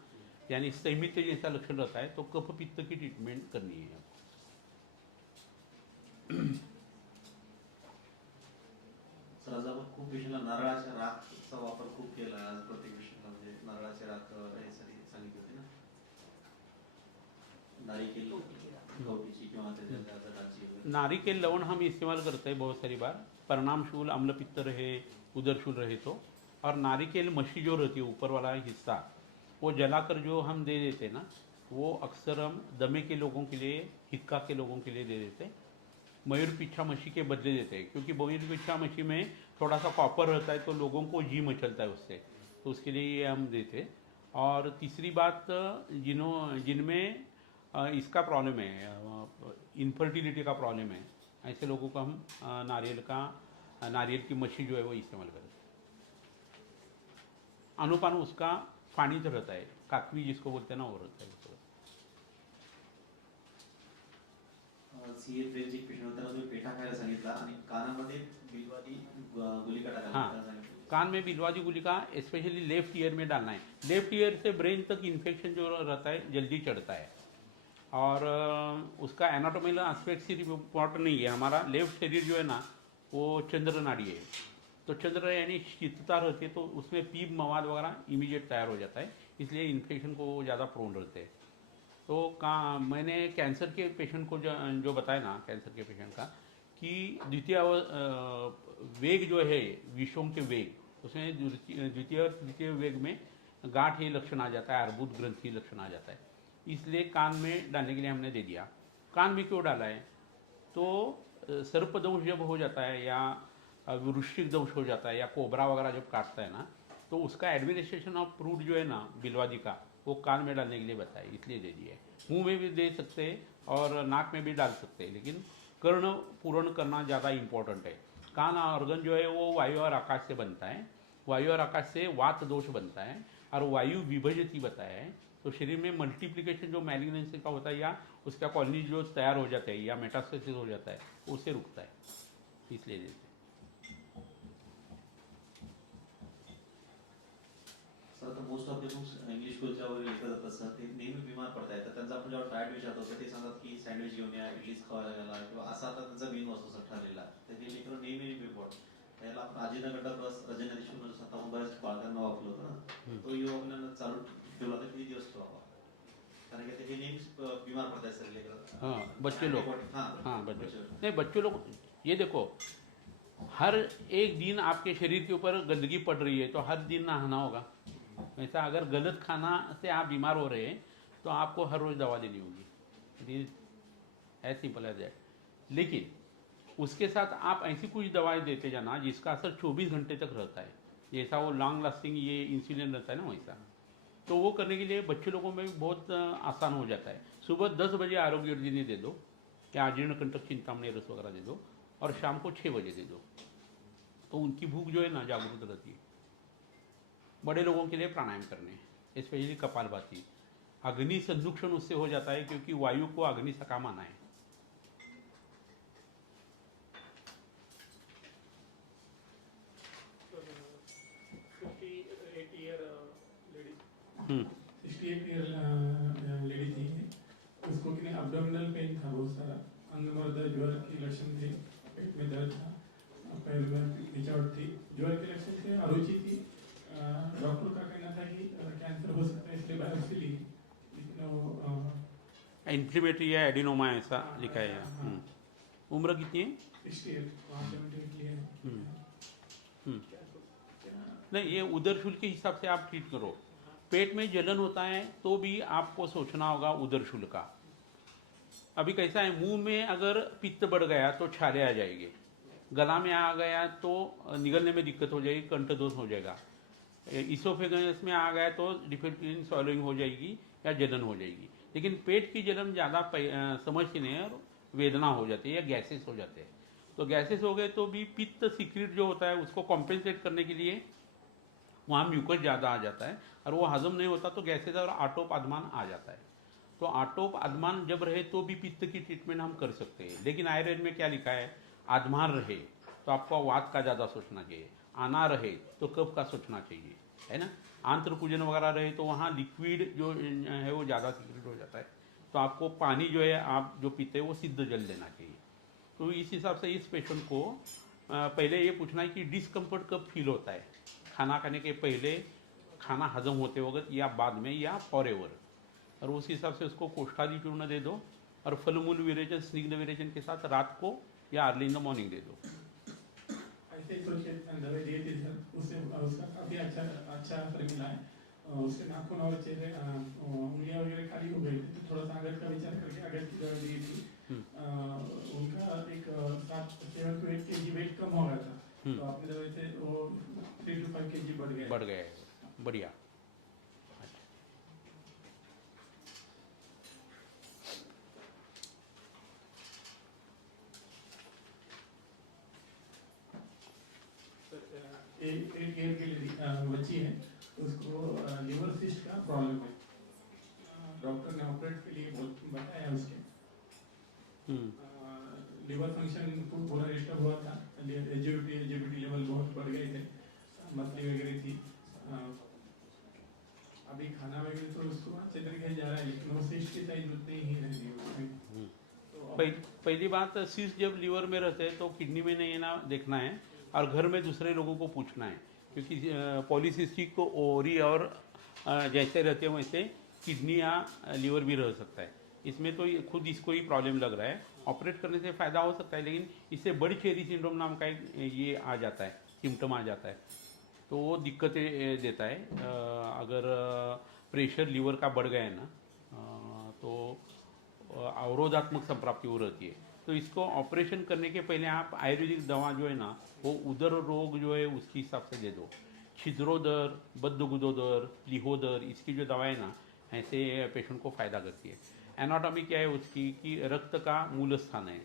यानी संमित जैसा लक्षण रहता है, तो कफ पित्त की ट्रीटमेंट करनी है आपको। सर सहज आपण खूप पेशंटला नारळाच्या राखचा वापर खूप केला आज प्रत्येक पेशंटला, म्हणजे नारळाचे राख यासाठी सांगितली होती ना, नारिकेल गवटीची किंवा त्याच्या झाडाची वगैरे. नारिकेल लवण हम इस्तेमाल करते हैं बहुत सारी बार, परिणामशूल अम्ल पित्त रहे, उदरशूल रहे तो। और नारिकेल मशी जो रहती है ऊपर वाला हिस्सा, वो जलाकर जो हम दे देते हैं ना, वो अक्सर हम दमे के लोगों के लिए, हिक्का के लोगों के लिए दे देते हैं। मयूर पिच्छा मच्छी के बदले देते हैं, क्योंकि मयूर पिच्छा मच्छी में थोड़ा सा कॉपर रहता है तो लोगों को जी मचलता है उससे, तो उसके लिए ये हम देते हैं। और तीसरी बात, जिनमें इसका प्रॉब्लम है, इनफर्टिलिटी का प्रॉब्लम है, ऐसे लोगों को हम नारियल की मच्छी जो है वो इस्तेमाल करते हैं। अनुपान उसका पानीच रहता है, काकवी जिसको बोलते हैं ना, वो रहता है। सीए फ्रेंच एक पेशंट होता है, उसने पेठा खायला सांगितला आणि कानामध्ये बिलवादी गुलिका टाकायला हाँ, सांगितलं। कान में बिलवादी गुलिका स्पेशली लेफ्ट ईयर में डालना है। लेफ्ट ईयर से ब्रेन तक इन्फेक्शन जो रहता है जल्दी चढ़ता है, और उसका एनाटोमिकल एस्पेक्ट सिर्फ इम्पॉर्टेंट नहीं है। हमारा लेफ्ट शरीर जो है ना, वो चंद्र नाड़ी है, तो चंद्र यानी शीतता रहती है, तो उसमें पीप मवाद वगैरह इमीडिएट तैयार हो जाता है, इसलिए इन्फेक्शन को ज़्यादा प्रोन रहते हैं। तो मैंने कैंसर के पेशेंट को जो बताया ना, कैंसर के पेशेंट का, कि द्वितीय वेग जो है, विषों के वेग, उसमें द्वितीय और तृतीय वेग में गांठ ये लक्षण आ जाता है, अर्बुद ग्रंथि लक्षण आ जाता है, इसलिए कान में डालने के लिए हमने दे दिया। कान में क्यों डाला है? तो सर्पदंश जब हो जाता है, या वृश्चिक दंश हो जाता है, या कोबरा वगैरह जब काटता है ना, तो उसका एडमिनिस्ट्रेशन ऑफ फ्रूट जो है ना बिलवादी का, वो कान में डालने के लिए बताया, इसलिए दे दिए। मुंह में भी दे सकते हैं और नाक में भी डाल सकते हैं, लेकिन कर्ण पूर्ण करना ज़्यादा इम्पोर्टेंट है। कान ऑर्गन जो है वो वायु और आकाश से बनता है, वायु और आकाश से वात दोष बनता है, और वायु विभजती बताया है। तो शरीर में मल्टीप्लिकेशन जो मैलिग्नेंसी का होता है, या उसका कॉलोनी जो तैयार हो जाता है, या मेटास्टेसिस हो जाता है, उससे रुकता है, इसलिए देते हैं। सर, आता most of the books English स्कूलच्या वगैरे लिहिलं जातात सर, ते नेहमी बिमार पडतायत, तर त्यांचा आपण जेव्हा डाएट विचारतो तर ते सांगतात की सँडविच घेऊन या, इडलीच खावायला गेला, किंवा असा आता त्यांचा मेनू असतो सर ठरलेला, तर ते लेकरं नेहमी रिपोर्ट त्याला आपण आजीनगरला प्लस रजनी देशमुख स्वतः बऱ्याच बाळगांना वापरलं होतं ना, तो योग आपल्याला चालू ठेवला तर किती दिवस ठेवावा, कारण की ते नेहमीच बिमार पडतायत सर लेकरं। हाँ, बच्चे लोग, हाँ बच्चे नहीं, बच्चों लोग ये देखो, हर एक दिन आपके शरीर के ऊपर गंदगी पड़ रही है, तो हर दिन नहाना होगा। वैसा अगर गलत खाना से आप बीमार हो रहे हैं तो आपको हर रोज़ दवा लेनी होगी, एज सिंपल एज दैट। लेकिन उसके साथ आप ऐसी कुछ दवाएं देते जाना जिसका असर 24 घंटे तक रहता है, जैसा वो लॉन्ग लास्टिंग ये इंसुलिन रहता है ना, वैसा। तो वो करने के लिए बच्चे लोगों में भी बहुत आसान हो जाता है। सुबह 10 बजे आरोग्य योजना दे दो, या अजीर्ण कंटक चिंतामणि रस वगैरह दे दो, और शाम को 6 बजे दे दो, तो उनकी भूख जो है ना जागरूक रहती है। बड़े लोगों के लिए प्राणायाम करने, स्पेशली कपालभाति, अग्नि संदुक्षण उससे हो जाता है, क्योंकि वायु को अग्नि सका माना है। हम्म 68 ईयर लेडी थी, उसको कि अब्डोमिनल पेन था बहुत सारा, अंगमर्द ज्वर के लक्षण थे, पेट में दर्द था, पैर में खिंचावट थी, ज्वर के लक्षण थे, अरुचि थी। डॉक्टर का कहना था कि कैंसर हो सकता है, इसलिए बायोप्सी ली, लेकिन वो इन्फ्लेमेटरी या एडिनोमा ऐसा लिखा है यहाँ। उम्र कितनी है? 68 वहाँ 78 लिए नहीं, ये उदर शुल्क के हिसाब से आप ट्रीट करो। पेट में जलन होता है तो भी आपको सोचना होगा उदर शुल्क का। अभी कैसा है, मुंह में अगर पित्त बढ़ गया तो छाले आ जाएंगे, गला में आ गया तो निगलने में दिक्कत हो जाएगी, कंठदोष हो जाएगा, इसोफेगस में आ गया तो डिफिकल्टी इन स्वॉलोइंग हो जाएगी या जलन हो जाएगी। लेकिन पेट की जलन ज़्यादा समझती नहीं है, और वेदना हो जाती है या गैसेस हो जाते हैं। तो गैसेस हो गए तो भी पित्त सीक्रेट जो होता है उसको कॉम्पेंसेट करने के लिए वहाँ म्यूकस ज़्यादा आ जाता है, और वो हजम नहीं होता तो गैसेस और आटोप आदमान आ जाता है। तो आटोप आदमान जब रहे तो भी पित्त की ट्रीटमेंट हम कर सकते हैं। लेकिन आयुर्वेद में क्या लिखा है, आदमान रहे तो आपको वात का ज़्यादा सोचना चाहिए, आना रहे तो कफ का सोचना चाहिए, है ना। आंत्र पूजन वगैरह रहे तो वहाँ लिक्विड जो है वो ज़्यादा सीक्रेट हो जाता है, तो आपको पानी जो है आप जो पीते हैं वो सिद्ध जल लेना चाहिए। तो इस हिसाब से इस पेशेंट को पहले ये पूछना है कि डिस्कम्फर्ट कब फील होता है, खाना खाने के पहले, खाना हजम होते वक्त, या बाद में, या फॉरएवर। और उस हिसाब से उसको कोष्ठादि चूर्ण दे दो और फलमूल विरेचन, स्निग्ध विरेचन के साथ रात को या अर्ली इन द मॉर्निंग दे दो। ऐसे कुछ दवाई दिए थे सर, उससे उसका काफ़ी अच्छा फर्क मिला है। उसके नाखून और चेहरे उंगलियां वगैरह खाली हो गई थी, तो थोड़ा सा अगर का विचार करके अगर की दवाई दी थी, उनका एक 7 to 8 kg वेट कम हो गया था, तो आपने दवाई से वो 3 to 5 kg बढ़ गया है। बढ़िया। एक ईयर के लिए बच्ची है, उसको लिवर सिस्ट का प्रॉब्लम है। डॉक्टर ने ऑपरेट के लिए बताया उसके लिवर फंक्शन पूरा डिस्टर्ब हुआ था, एजिबिलिटी लेवल बहुत बढ़ गए थे, मतली वगैरह थी। अभी खाना वगैरह तो उसको अच्छे तरीके से जा रहा है, लेकिन वो सिस्ट की साइज उतनी ही रहती है उसमें। तो पहली बात, सिस्ट जब लीवर में रहते हैं तो किडनी में नहीं ना देखना है, और घर में दूसरे लोगों को पूछना है, क्योंकि पॉलीसिस्टिक को ओवरी और जैसे रहते हैं वैसे किडनी या लीवर भी रह सकता है। इसमें तो खुद इसको ही प्रॉब्लम लग रहा है। ऑपरेट करने से फ़ायदा हो सकता है, लेकिन इससे बड़ी चेरी सिंड्रोम नाम का एक ये आ जाता है, सिम्टम आ जाता है, तो वो दिक्कतें देता है। अगर प्रेशर लीवर का बढ़ गया है ना, तो अवरोधात्मक संप्राप्ति हो रहती है। तो इसको ऑपरेशन करने के पहले आप आयुर्वेदिक दवा जो है ना, वो उदर रोग जो है उसके हिसाब से दे दो। छिद्रोदर, बद्धगुदोदर, लिहोदर, इसकी जो दवा है ना, ऐसे पेशेंट को फ़ायदा करती है। एनाटॉमी क्या है उसकी, कि रक्त का मूल स्थान है,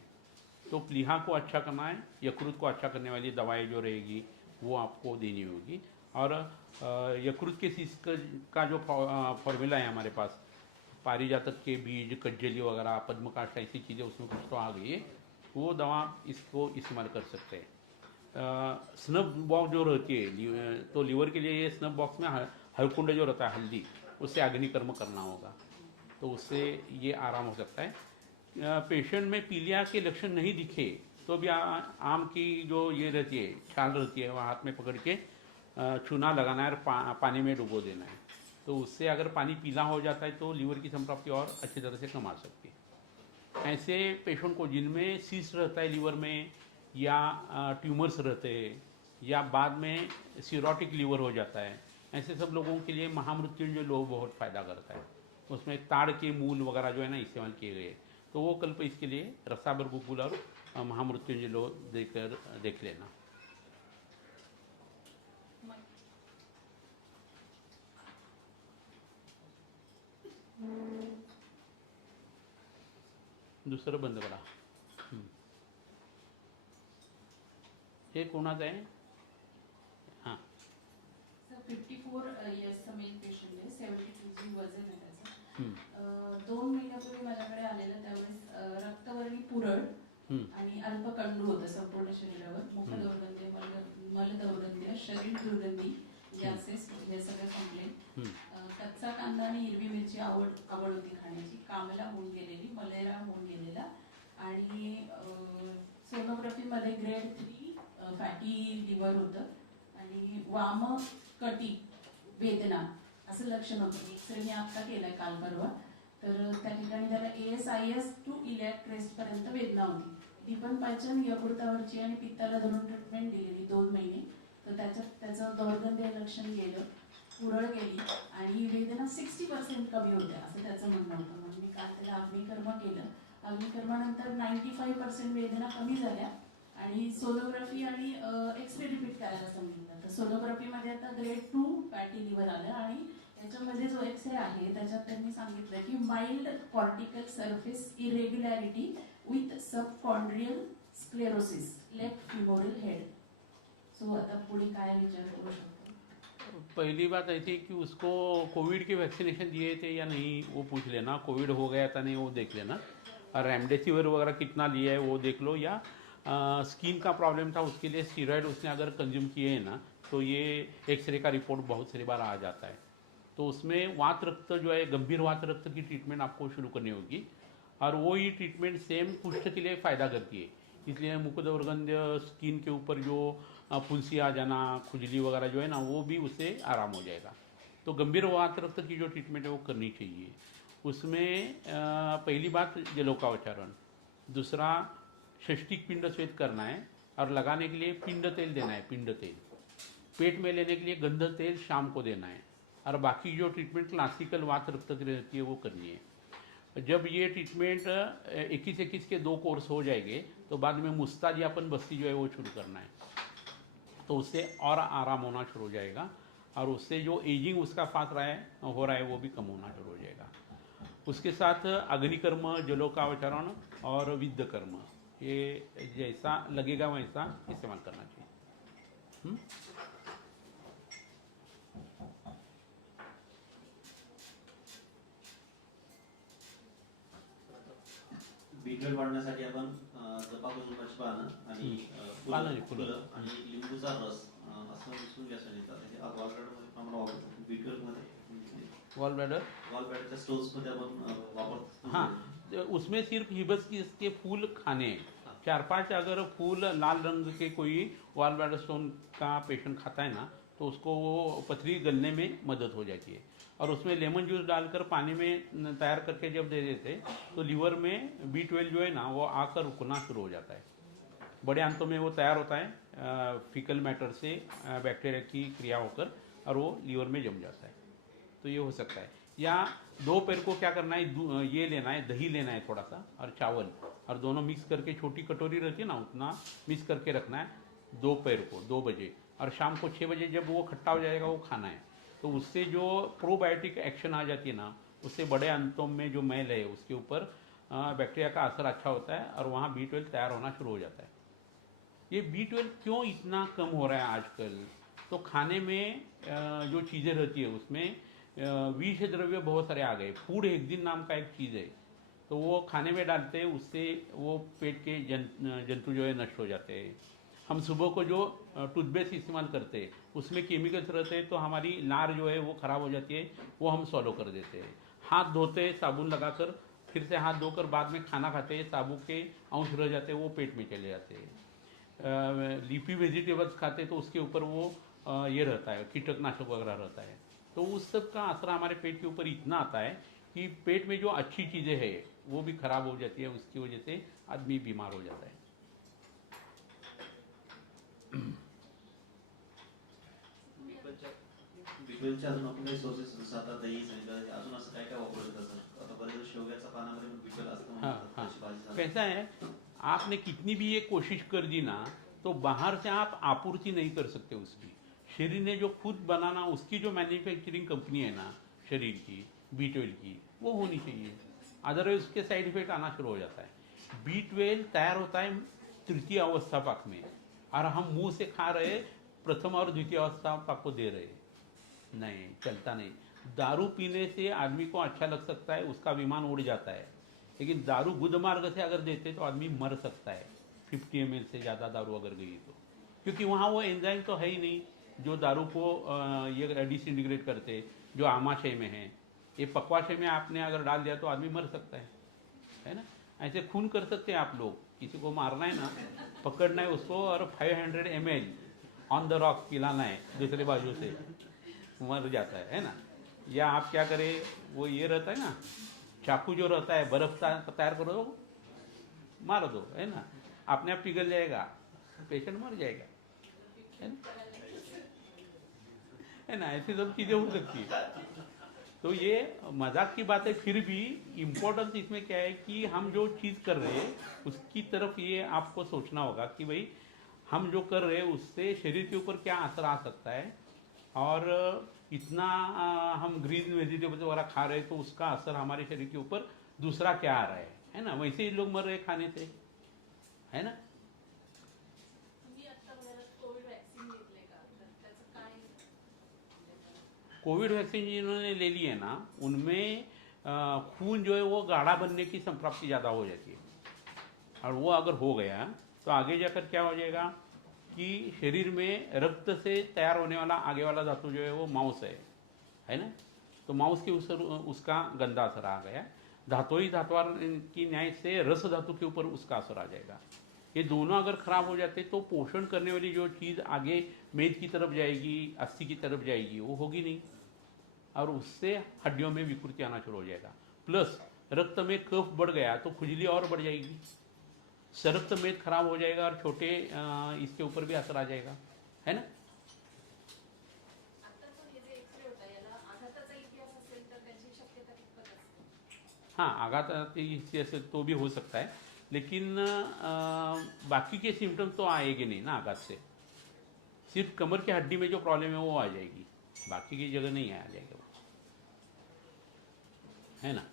तो प्लीहा को अच्छा करना है, यकृत को अच्छा करने वाली दवाएं जो रहेगी वो आपको देनी होगी। और यकृत के सिस्ट का जो फॉर्मूला है हमारे पास, पारिजातक के बीज, कज्जली वगैरह, पद्मकाष्ठ, ऐसी चीज़ें उसमें कुछ तो आ गई है, वो दवा इसको इस्तेमाल कर सकते हैं। स्नब बॉक्स जो रहती है, तो लीवर के लिए ये स्नब बॉक्स में हलकुंड जो रहता है, हल्दी, उससे अग्निकर्म करना होगा, तो उससे ये आराम हो सकता है। पेशेंट में पीलिया के लक्षण नहीं दिखे तो भी आम की जो ये रहती है, छाल रहती है, वह हाथ में पकड़ के चूना लगाना है और पानी में डुबो देना है, तो उससे अगर पानी पीला हो जाता है तो लीवर की संप्राप्ति और अच्छी तरह से कम आ सकती है। ऐसे पेशेंट को जिनमें सिस्ट रहता है लीवर में, या ट्यूमर्स रहते हैं, या बाद में सीरोटिक लीवर हो जाता है, ऐसे सब लोगों के लिए महामृत्युंजय लोह बहुत फ़ायदा करता है। उसमें ताड़ के मूल वगैरह जो है ना इस्तेमाल किए गए, तो वो कल्प इसके लिए रसाबर गुगुल और महामृत्युंजय लोह देकर देख लेना। दुसरं बंद करा। हे कोणाचं आहे? हां, सर 54 इयर्सचा मेन पेशंट आहे, 72 जी वजन आहे त्याचं। 2 महिन्यापूर्वी माझ्याकडे आलेलं, त्यावेळेस रक्तवर्णी पुरळ आणि अल्प कंडू होतं संपूर्ण शरीरावर, मुख दौर्गंध्य, मल दौर्गंध्य, शरीर दुर्गंधी, गॅसेस, हे सगळं कंप्लेंट। कच्चा कांदा आणि हिरवी मिरची आवड होती खाण्याची, कामला होऊन गेलेली, मलेरा होऊन गेलेला, आणि सोनोग्राफीमध्ये ग्रेड 3 फॅटी लिव्हर होतं, आणि वाम कटी वेदना असं लक्षण होतं। एक्सरे मी आता केलाय काल परवा, तर त्या ठिकाणी त्याला ASIS टू इलियाक क्रेस्ट पर्यंत वेदना होती। ती पण पाचन यकृतावरची आणि पित्ताला धरून ट्रीटमेंट दिलेली 2 महिने, तर त्याचं दौर्गंध्य लक्षण गेलं, पुरळ गेली, आणि वेदना 60% कमी होत्या असं त्याचं म्हणणं होतं। मग मी काल त्याला अग्निकर्म केलं, अग्निकर्मानंतर 95% वेदना कमी झाल्या, आणि सोनोग्राफी आणि एक्सरे रिपीट करायला सांगितलं। तर सोनोग्राफीमध्ये आता ग्रेड 2 फॅटी लिव्हर आलं, आणि त्याच्यामध्ये जो एक्सरे आहे त्याच्यात त्यांनी सांगितलं की mild cortical surface irregularity with subchondral sclerosis, left femoral head. So आता पुढे काय विचार करू शकतो? पहली बात ऐसी कि उसको कोविड के वैक्सीनेशन दिए थे या नहीं वो पूछ लेना, कोविड हो गया था नहीं वो देख लेना, और रेमडेसिविर वगैरह कितना लिया है वो देख लो, या स्किन का प्रॉब्लम था उसके लिए स्टीरॉयड उसने अगर कंज्यूम किए हैं ना, तो ये एक्सरे का रिपोर्ट बहुत सारी बार आ जाता है। तो उसमें वात रक्त जो है, गंभीर वात रक्त की ट्रीटमेंट आपको शुरू करनी होगी, और वो ही ट्रीटमेंट सेम कुष्ठ के लिए फ़ायदा करती है। इसलिए मुकुटवर्गंध स्किन के ऊपर जो फुंसी आ जाना, खुजली वगैरह जो है ना, वो भी उससे आराम हो जाएगा। तो गंभीर वात रक्त की जो ट्रीटमेंट है वो करनी चाहिए। उसमें पहली बात जलोकावचारण, दूसरा षष्टिक पिंड स्वेद करना है और लगाने के लिए पिंड तेल देना है, पिंड तेल। पेट में लेने के लिए गंध तेल शाम को देना है, और बाकी जो ट्रीटमेंट क्लासिकल वात रक्त की रहती है वो करनी है। जब ये ट्रीटमेंट 21-21 के 2 कोर्स हो जाएंगे तो बाद में मुस्ताजियापन बस्ती जो है वो शुरू करना है, तो उससे और आराम होना शुरू हो जाएगा, और उससे जो एजिंग उसका फास्ट हो रहा है वो भी कम होना शुरू हो जाएगा। उसके साथ अग्निकर्म, जलोकावचरण और विद्ध कर्म, ये जैसा लगेगा वैसा इस्तेमाल करना चाहिए। B12 वाढण्यासाठी आपण जपाकुसुमाची पानं आणि पानं, फुलं. फुलं आणि लिंबूचा रस असं मिसळून घ्यायचं नाही. तर हे गॉलब्लॅडरमध्ये प्रमाण वापरतो. B12 मध्ये वॉल ब्लैडर, गॉलब्लॅडरच्या स्टोन्स मध्ये आपण वापरतो. हाँ, उसमें सिर्फ हिबिस्कस के फूल खाने हैं। 4-5 अगर फूल लाल रंग के कोई वॉल ब्लैडर स्टोन का पेशेंट खाता है ना, तो उसको वो पथरी गलने में मदद हो जाती है। और उसमें लेमन जूस डालकर पानी में तैयार करके जब दे देते तो लीवर में B12 जो है ना वो आकर रुकना शुरू हो जाता है। बड़े अंतों में वो तैयार होता है फीकल मैटर से बैक्टीरिया की क्रिया होकर, और वो लीवर में जम जाता है। तो ये हो सकता है। या दोपहर को क्या करना है, ये लेना है, दही लेना है थोड़ा सा और चावल, और दोनों मिक्स करके, छोटी कटोरी रहती है ना उतना मिक्स करके रखना है दोपहर को 2 बजे, और शाम को 6 बजे जब वो खट्टा हो जाएगा वो खाना है। तो उससे जो प्रोबायोटिक एक्शन आ जाती है ना, उससे बड़े अंतों में जो मैल है उसके ऊपर बैक्टीरिया का असर अच्छा होता है, और वहाँ B12 तैयार होना शुरू हो जाता है। ये B12 क्यों इतना कम हो रहा है आजकल? तो खाने में जो चीज़ें रहती है उसमें विष द्रव्य बहुत सारे आ गए। फूड हेक्सिन नाम का एक चीज़ है, तो वो खाने में डालते हैं, उससे वो पेट के जंतु जो है नष्ट हो जाते हैं। हम सुबह को जो टूथपेस्ट इस्तेमाल करते हैं उसमें केमिकल्स रहते हैं, तो हमारी लार जो है वो ख़राब हो जाती है, वो हम सॉलो कर देते हैं। हाथ धोते हैं साबुन लगाकर, फिर से हाथ धोकर बाद में खाना खाते हैं, साबुन के अंश रह जाते हैं वो पेट में चले जाते हैं। लीफी वेजिटेबल्स खाते हैं तो उसके ऊपर वो ये रहता है, कीटकनाशक वगैरह रहता है। तो उस सब का असर हमारे पेट के ऊपर इतना आता है कि पेट में जो अच्छी चीज़ें हैं वो भी खराब हो जाती है, उसकी वजह से आदमी बीमार हो जाता है। B12चे अजून आपण काही सोर्सेस, जसं आता दही सांगितलं, अजून असं काय काय वापरू शकतो सर? आता बरेच शेवग्याच्या पानामध्ये पण B12 असतं हाँ म्हणतात, हाँ, त्याची भाजी कैसा है, आपने कितनी भी ये कोशिश कर दी ना, तो बाहर से आप आपूर्ति नहीं कर सकते उसकी। शरीर ने जो खुद बनाना, उसकी जो मैन्युफैक्चरिंग कंपनी है ना शरीर की, B12 की, वो होनी चाहिए, अदरवाइज उसके साइड इफेक्ट आना शुरू हो जाता है। B12 तैयार होता है तृतीय अवस्था पाक में, और हम मुंह से खा रहे, प्रथम और द्वितीय अवस्था पाक को दे रहे, नहीं चलता नहीं। दारू पीने से आदमी को अच्छा लग सकता है, उसका विमान उड़ जाता है, लेकिन दारू गुद मार्ग से अगर देते तो आदमी मर सकता है। 50 ml से ज़्यादा दारू अगर गई तो, क्योंकि वहाँ वो एंजाइम तो है ही नहीं जो दारू को ये डिसइंटीग्रेट करते, जो आमाशय में है। ये पक्वाशय में आपने अगर डाल दिया तो आदमी मर सकता है ना। ऐसे खून कर सकते हैं आप लोग, किसी को मारना है ना, पकड़ना है उसको और 500 ml ऑन द रॉक पिलाना है दूसरे बाजू से, मर जाता है ना। या आप क्या करें, वो ये रहता है ना चाकू जो रहता है, बर्फ तैयार करो दो, मार दो, है ना, अपने आप पिघल जाएगा, पेशेंट मर जाएगा, है ना। ऐसी सब चीज़ें हो सकती है। तो ये मजाक की बात है, फिर भी इम्पोर्टेंस इसमें क्या है कि हम जो चीज़ कर रहे हैं उसकी तरफ ये आपको सोचना होगा कि भाई हम जो कर रहे हैं उससे शरीर के ऊपर क्या असर आ सकता है, और इतना हम ग्रीन वेजिटेबल्स वगैरह खा रहे हैं तो उसका असर हमारे शरीर के ऊपर दूसरा क्या आ रहा है ना। वैसे ही लोग मर रहे खाने से, है ना। कोविड वैक्सीन जिन्होंने ले ली है ना, उनमें खून जो है वो गाढ़ा बनने की संप्राप्ति ज़्यादा हो जाती है, और वो अगर हो गया तो आगे जाकर क्या हो जाएगा कि शरीर में रक्त से तैयार होने वाला आगे वाला धातु जो है वो मांस है ना। तो मांस के उसका गंदा असर आ गया, धातु ही धातुवार की न्याय से रस धातु के ऊपर उसका असर आ जाएगा। ये दोनों अगर खराब हो जाते तो पोषण करने वाली जो चीज़ आगे मेद की तरफ जाएगी, अस्थि की तरफ जाएगी, वो होगी नहीं, और उससे हड्डियों में विकृति आना शुरू हो जाएगा। प्लस रक्त में कफ बढ़ गया तो खुजली और बढ़ जाएगी, सरक्त मेद खराब हो जाएगा और छोटे इसके ऊपर भी असर आ जाएगा, है ना। आता पण हे जे एक्सरे होता याला आघाताचा इतिहास असेल तर त्याची शक्यता कितपत असते? हाँ, आघात से तो भी हो सकता है, लेकिन बाकी के सिम्टम्स तो आएंगे नहीं ना आघात से। सिर्फ कमर की हड्डी में जो प्रॉब्लम है वो आ जाएगी, बाकी की जगह नहीं आ जाएगा वो, है ना।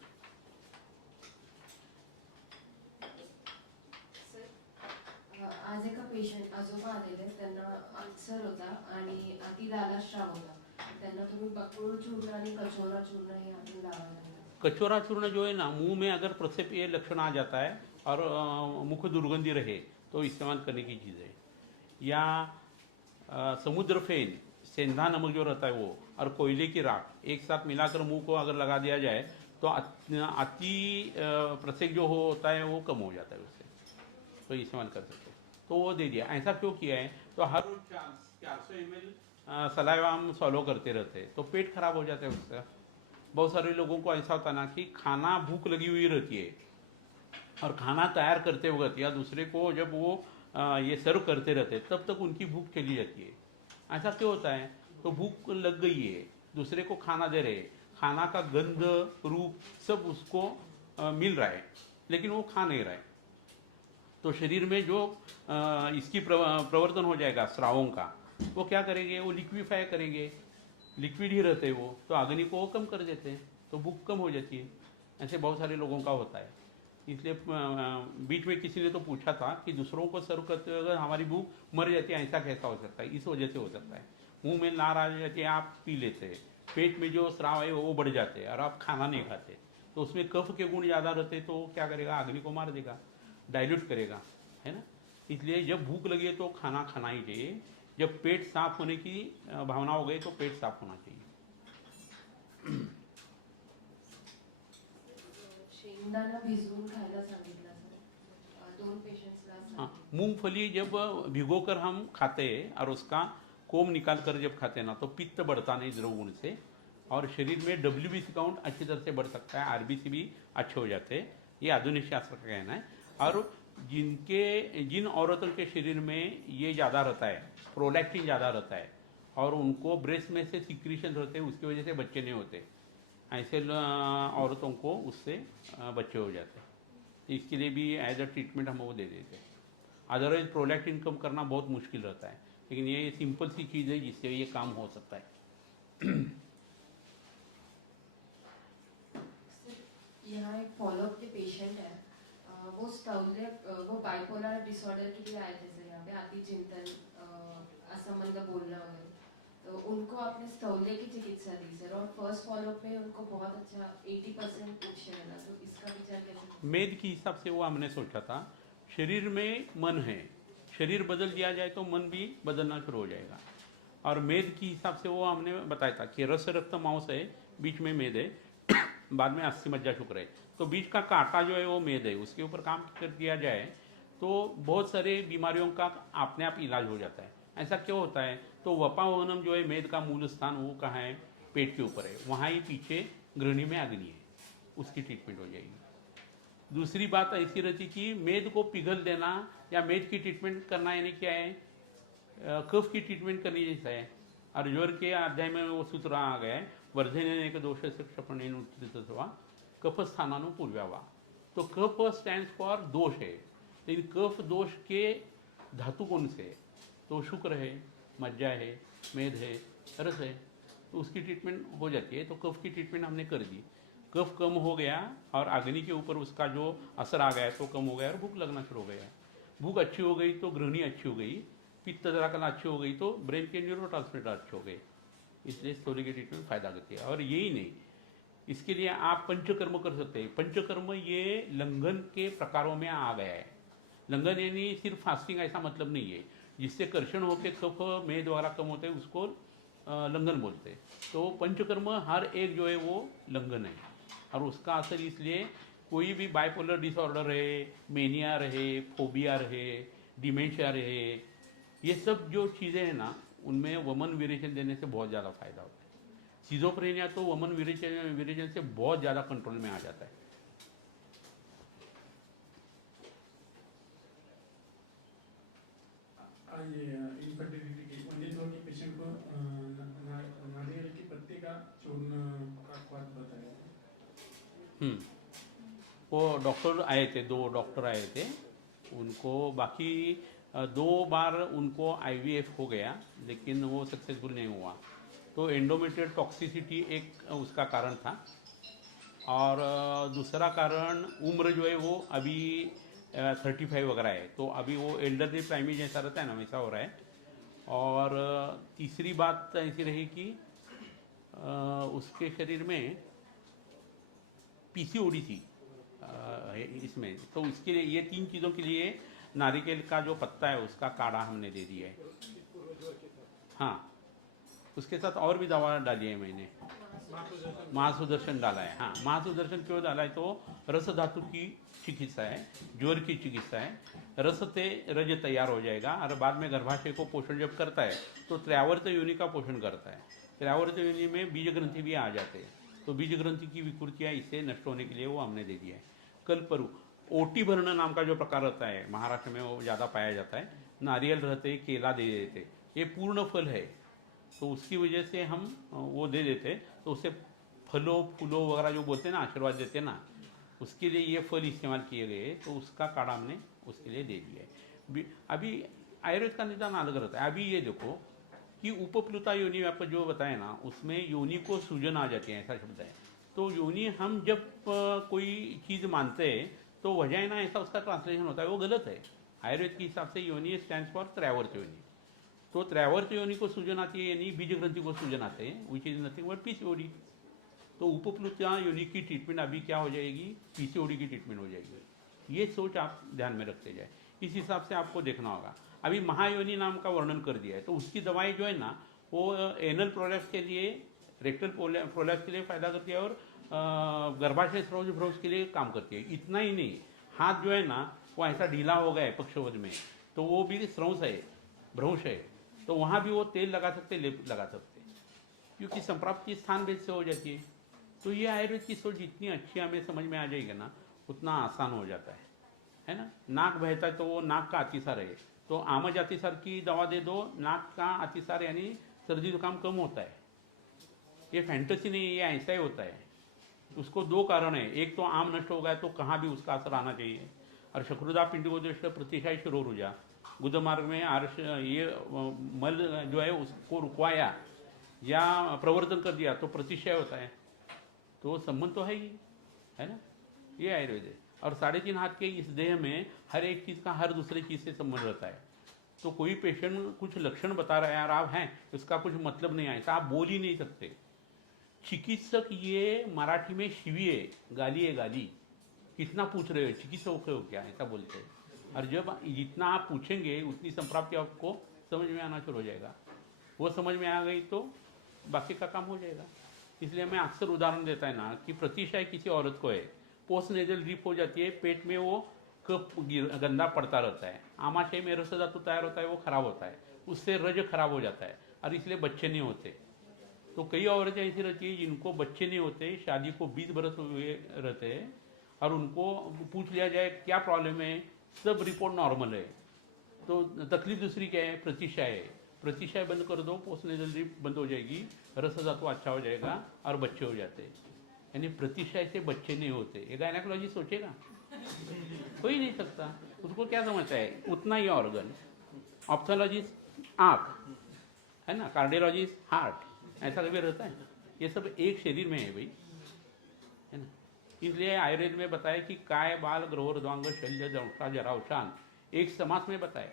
आज एका पेशंट आजोबा आलेले, त्यांना अल्सर होता आणि अति लालाश्राव होता, त्यांना तुम्ही बकुळ चूर्ण आणि कचोरा चूर्ण हे आपण लावायला लागलं। कचोरा चूर्ण जो है ना, मुंह में अगर प्रक्षेप ये लक्षण आ जाता है और मुख दुर्गंधी रहे तो इस्तेमाल करने की चीज़ है। या समुद्र फेन, सेंधा नमक जो रहता है वो, और कोयले की राख एक साथ मिलाकर मुंह को अगर लगा दिया जाए तो अति प्रक्षेप जो होता है वो कम हो जाता है उससे, तो इस्तेमाल कर सकते हैं। तो वो दे दिया। ऐसा क्यों किया है, तो हर रोज 400 ml सलाइवा हम सॉलो करते रहते हैं तो पेट खराब हो जाता है उसका। बहुत सारे लोगों को ऐसा होता ना कि खाना भूख लगी हुई रहती है और खाना तैयार करते वक्त या दूसरे को जब वो ये सर्व करते रहते तब तक उनकी भूख चली जाती है। ऐसा क्यों होता है, तो भूख लग गई है, दूसरे को खाना दे रहे, खाना का गंध रूप सब उसको मिल रहा है लेकिन वो खा नहीं रहा है, तो शरीर में जो इसकी प्रवर्तन हो जाएगा स्रावों का, वो क्या करेंगे, वो लिक्विफाई करेंगे, लिक्विड ही रहते हैं वो, तो अग्नि को वो कम कर देते हैं, तो भूख कम हो जाती है। ऐसे बहुत सारे लोगों का होता है। इसलिए बीच में किसी ने तो पूछा था कि दूसरों को सर्व करते हुए अगर हमारी भूख मर जाती है ऐसा कैसा हो सकता है, इस वजह से हो सकता है। मुंह में लार आ जाती है, आप पी लेते हैं, पेट में जो स्राव है वो बढ़ जाते हैं और आप खाना नहीं खाते, तो उसमें कफ के गुण ज़्यादा रहते तो क्या करेगा, अग्नि को मार देगा, डाइल्यूट करेगा, है ना। इसलिए जब भूख लगे तो खाना खाना ही चाहिए, जब पेट साफ होने की भावना हो गई तो पेट साफ होना चाहिए। शेंगदाणा भिजवून खायला सांगितलं सर, 2 पेशंट्सला। हाँ, मूंगफली जब भिगोकर हम खाते हैं और उसका कोम निकाल कर जब खाते हैं ना तो पित्त बढ़ता नहीं द्रव गुण से, और शरीर में WBC काउंट अच्छी तरह से बढ़ सकता है, RBC भी अच्छे हो जाते हैं, ये आधुनिक शास्त्र का कहना है। और जिन औरतों के शरीर में ये ज़्यादा रहता है, प्रोलैक्टिन ज़्यादा रहता है और उनको ब्रेस्ट में से सिक्रीशन होते हैं, उसकी वजह से बच्चे नहीं होते, ऐसे औरतों को उससे बच्चे हो जाते हैं। इसके लिए भी एज अ ट्रीटमेंट हम वो दे देते हैं। अदरवाइज प्रोलैक्टिन कम करना बहुत मुश्किल रहता है, लेकिन ये सिंपल सी चीज़ है जिससे ये काम हो सकता है। यहाँ एक फॉलोअप के पेशेंट है, वो स्थौल्य, वो बाइपोलर डिसऑर्डर के लिए आए थे सर यहाँ पे, अति चिंतन, असंबंध बोलना वगैरह, तो उनको आपने स्थौल्य की चिकित्सा दी सर, और फर्स्ट फॉलोअप में उनको बहुत अच्छा 80% उच्च मिला, तो इसका विचार कैसे? मेद के हिसाब से वो हमने सोचा था, शरीर में मन है, शरीर बदल दिया जाए तो मन भी बदलना शुरू हो जाएगा, और मेद के हिसाब से वो हमने बताया था कि रस रक्त मांस है, बीच में मेद है, बाद में अस्थि मज्जा शुक्र है, तो बीच का कांटा जो है वो मेद है, उसके ऊपर काम कर दिया जाए तो बहुत सारे बीमारियों का अपने आप इलाज हो जाता है। ऐसा क्यों होता है, तो वपावनम जो है मेद का मूल स्थान वो कहाँ है, पेट के ऊपर है, वहाँ ही पीछे ग्रहणी में अग्नि है, उसकी ट्रीटमेंट हो जाएगी। दूसरी बात ऐसी रहती कि मेद को पिघल देना या मेद की ट्रीटमेंट करना यानी क्या है, कफ की ट्रीटमेंट करनी जैसा है, और ज्वर के अध्याय में वो सूत्र आ गया है, वर्धनेनेक दोषस्य क्षपणेन उत्थितत्वा कफस्थानानु पूर्व्यावा, तो कफ स्टैंड्स फॉर दोष है, लेकिन कफ दोष के धातु कौन से, तो शुक्र है, मज्जा है, मेद है, रस है, तो उसकी ट्रीटमेंट हो जाती है। तो कफ की ट्रीटमेंट हमने कर दी, कफ कम हो गया और अग्नि के ऊपर उसका जो असर आ गया तो कम हो गया और भूख लगना शुरू हो गया, भूख अच्छी हो गई तो ग्रहणी अच्छी हो गई, पित्त जरा कला अच्छी हो गई तो ब्रेन के न्यूरोट्रांसमीटर अच्छे हो गए, इसलिए स्थौल्य की ट्रीटमेंट फायदा करती है। और यही नहीं, इसके लिए आप पंचकर्म कर सकते हैं। पंचकर्म ये लंघन के प्रकारों में आ गया है। लंघन यानी सिर्फ फास्टिंग ऐसा मतलब नहीं है, जिससे कर्षण होकर कफ में द्वारा कम होते हैं उसको लंघन बोलते हैं। तो पंचकर्म हर एक जो है वो लंघन है, और उसका असर इसलिए कोई भी बाइपोलर डिसऑर्डर रहे, मेनिया रहे, फोबिया रहे, डिमेंशिया रहे, ये सब जो चीज़ें हैं ना, उनमें वमन वेरिएशन देने से बहुत ज़्यादा फायदा होता है। सिजोफ्रेनिया तो वमन वेरिएशन से बहुत ज़्यादा कंट्रोल में आ जाता है। ये इनफर्टिलिटी की म्हणजे जो कि पेशेंट को नारियल की पत्ती का चूर्ण का बात बताया। वो डॉक्टर आए थे, 2 डॉक्टर आए थे, उनको बाकी 2 बार उनको IVF हो गया, लेकिन वो सक्सेसफुल नहीं हुआ। तो एंडोमेट्रियल टॉक्सिसिटी एक उसका कारण था, और दूसरा कारण उम्र जो है वो अभी 35 वगैरह है, तो अभी वो एल्डरली प्राइमी जैसा रहता है ना, वैसा हो रहा है। और तीसरी बात ऐसी रही कि उसके शरीर में PCOD थी इसमें, तो इसके लिए ये 3 चीज़ों के लिए नारिकेल का जो पत्ता है उसका काढ़ा हमने दे दिया है। हाँ, उसके साथ और भी दवा डाली है मैंने, महासुदर्शन डाला है। हाँ, महासुदर्शन क्यों डाला है, तो रस धातु की चिकित्सा है, ज्वर की चिकित्सा है। रस से रज तैयार हो जाएगा, और बाद में गर्भाशय को पोषण जब करता है तो त्रैवर्त योनि का पोषण करता है। त्रैवर्त योनि में बीज ग्रंथि भी आ जाते हैं, तो बीज ग्रंथि की विकृतियाँ इससे नष्ट होने के लिए वो हमने दे दिया है। कल्परु ओटी भरण नाम का जो प्रकार रहता है, महाराष्ट्र में वो ज़्यादा पाया जाता है। नारियल रहते, केला दे देते, ये पूर्ण फल है, तो उसकी वजह से हम वो दे देते, तो उससे फलों फूलों वगैरह जो बोलते हैं ना, आशीर्वाद देते हैं ना, उसके लिए ये फल इस्तेमाल किए गए, तो उसका काढ़ा हमने उसके लिए दे दिया है। अभी आयुर्वेद का निदान अलग रहता है। अभी ये देखो कि उपप्लुता योनि आपको जो बताया ना, उसमें योनि को सूजन आ जाती है, ऐसा शब्द है। तो योनि हम जब कोई चीज़ मानते हैं तो वजाइना ऐसा उसका ट्रांसलेशन होता है, वो गलत है। आयुर्वेद के हिसाब से योनि स्टैंड्स फॉर त्रैवर्त योनि, तो त्रैवर्त योनि को सूजन आती है, यानी बीज ग्रंथि को सूजन आते हैं, which is nothing but PCOD। तो उपप्लुता योनि की ट्रीटमेंट अभी क्या हो जाएगी, PCOD की ट्रीटमेंट हो जाएगी। ये सोच आप ध्यान में रखते जाए, इस हिसाब से आपको देखना होगा। अभी महायोनि नाम का वर्णन कर दिया है, तो उसकी दवाई जो है ना, वो एनल प्रोलैप्स के लिए, रेक्टल प्रोलैप्स के लिए फायदा करती है, और गर्भाशय भ्रंश के लिए काम करती है। इतना ही नहीं, हाथ जो है ना वो ऐसा ढीला हो गया है पक्षवद में, तो वो भी स्रंस है, भ्रंश है, तो वहाँ भी वो तेल लगा सकते, लेप लगा सकते, क्योंकि संप्राप्ति स्थान भेद से हो जाती है। तो ये आयुर्वेद की सोच जितनी अच्छी हमें समझ में आ जाएगी ना, उतना आसान हो जाता है ना। नाक बहता है तो वो नाक का अतिसार है, तो आमज अतिसार की दवा दे दो, नाक का अतिसार यानी सर्दी जुकाम कम होता है। ये फैंटेसी नहीं, ये ऐसा ही होता है। उसको 2 कारण है, एक तो आम नष्ट हो गया तो कहाँ भी उसका असर आना चाहिए, और शत्रुदा पिंडकोदोष प्रतिशायी शिरोरुजा, गुदमार्ग में आर्ष ये मल जो है उसको रुकवाया या प्रवर्तन कर दिया तो प्रतिशय होता है, तो संबंध तो है ही, है ना। ये आयुर्वेद है। और 3.5 हाथ के इस देह में हर एक चीज़ का हर दूसरे चीज़ से संबंध रहता है। तो कोई पेशेंट कुछ लक्षण बता रहा है, यार आप हैं, उसका कुछ मतलब नहीं है, ऐसा आप बोल ही नहीं सकते। चिकित्सक ये मराठी में शिवी है, गाली है, गाली, कितना पूछ रहे हो, चिकित्सक हो क्या, ऐसा बोलते हैं। और जब जितना आप पूछेंगे उतनी संप्राप्ति आपको समझ में आना शुरू हो जाएगा, वो समझ में आ गई तो बाकी का काम हो जाएगा। इसलिए मैं अक्सर उदाहरण देता है ना कि प्रतिशय किसी औरत को है, पोस्ट नेजल ड्रिप हो जाती है, पेट में वो कप गंदा पड़ता रहता है, आमाशय में रस धातु तैयार होता है, वो खराब होता है, उससे रज खराब हो जाता है, और इसलिए बच्चे नहीं होते। तो कई औरतें ऐसी रहती है जिनको बच्चे नहीं होते, शादी को 20 बरस हुए रहते हैं, और उनको पूछ लिया जाए क्या प्रॉब्लम है, सब रिपोर्ट नॉर्मल है। तो तकलीफ दूसरी क्या है, प्रतिशय है। प्रतिशय बंद कर दो, पोस्ट नेजल ड्रिप बंद हो जाएगी, रस धातु अच्छा हो जाएगा, और बच्चे हो जाते हैं। यानी प्रतिशय से बच्चे नहीं होते। ये गायनेकोलॉजी सोचेगा, हो ही नहीं सकता। उसको क्या समझता है, उतना ही ऑर्गन। ऑप्थोलॉजिस्ट आँख है ना, कार्डियोलॉजिस्ट हार्ट, ऐसा कभी रहता है? ये सब एक शरीर में है भाई, है ना। इसलिए आयुर्वेद में बताया कि काय बाल ग्रहोर्ध्वांग शल्य दंष्टा जरावशान एक समास में बताया,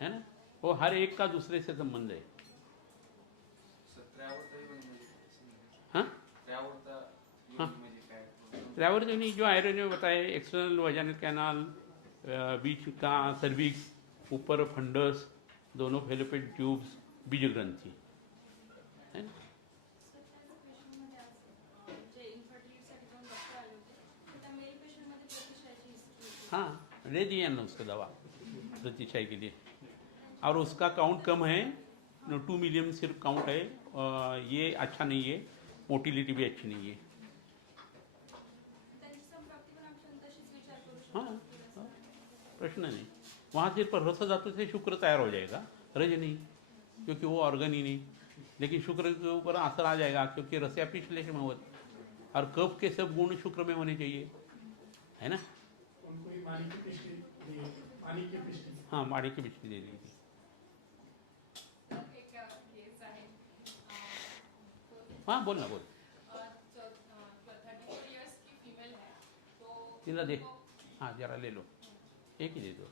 है ना। वो हर एक का दूसरे से संबंध है। हाँ, त्रैवर्त योनि जो आयुर्वेद में बताया, एक्सटर्नल वजाइनल कैनाल, बीच का सर्विक्स, ऊपर फंडस, दोनों फेलोपियन ट्यूब्स, बीज ग्रंथि, है ना। हाँ, दे दिए ना उसको दवा रतिशाही के लिए, और उसका काउंट कम है, 2 मिलियन सिर्फ काउंट है। ये अच्छा नहीं है, मोटिलिटी भी अच्छी नहीं है। त्यांची संप्राप्ती पण आपण तशीच विचार करू हाँ, शकतो. हाँ, प्रश्न नहीं। वहाँ सिर्फ रस धातु से शुक्र तैयार हो जाएगा, रज नहीं, क्योंकि वो ऑर्गन ही नहीं। लेकिन शुक्र के ऊपर असर आ जाएगा क्योंकि रस्या पिछले में होता, और कफ के सब गुण शुक्र में होने चाहिए, है ना। उनको ही मानी की पिष्टी दी, पानी की पिष्टी। हाँ, माड़ी की बिजली दे दी थी। एक केस आहे हाँ, बोल ना, बोल। 34 इयर्स की फीमेल है तो तिला दे, हाँ जरा ले लो, एक ही दे दो।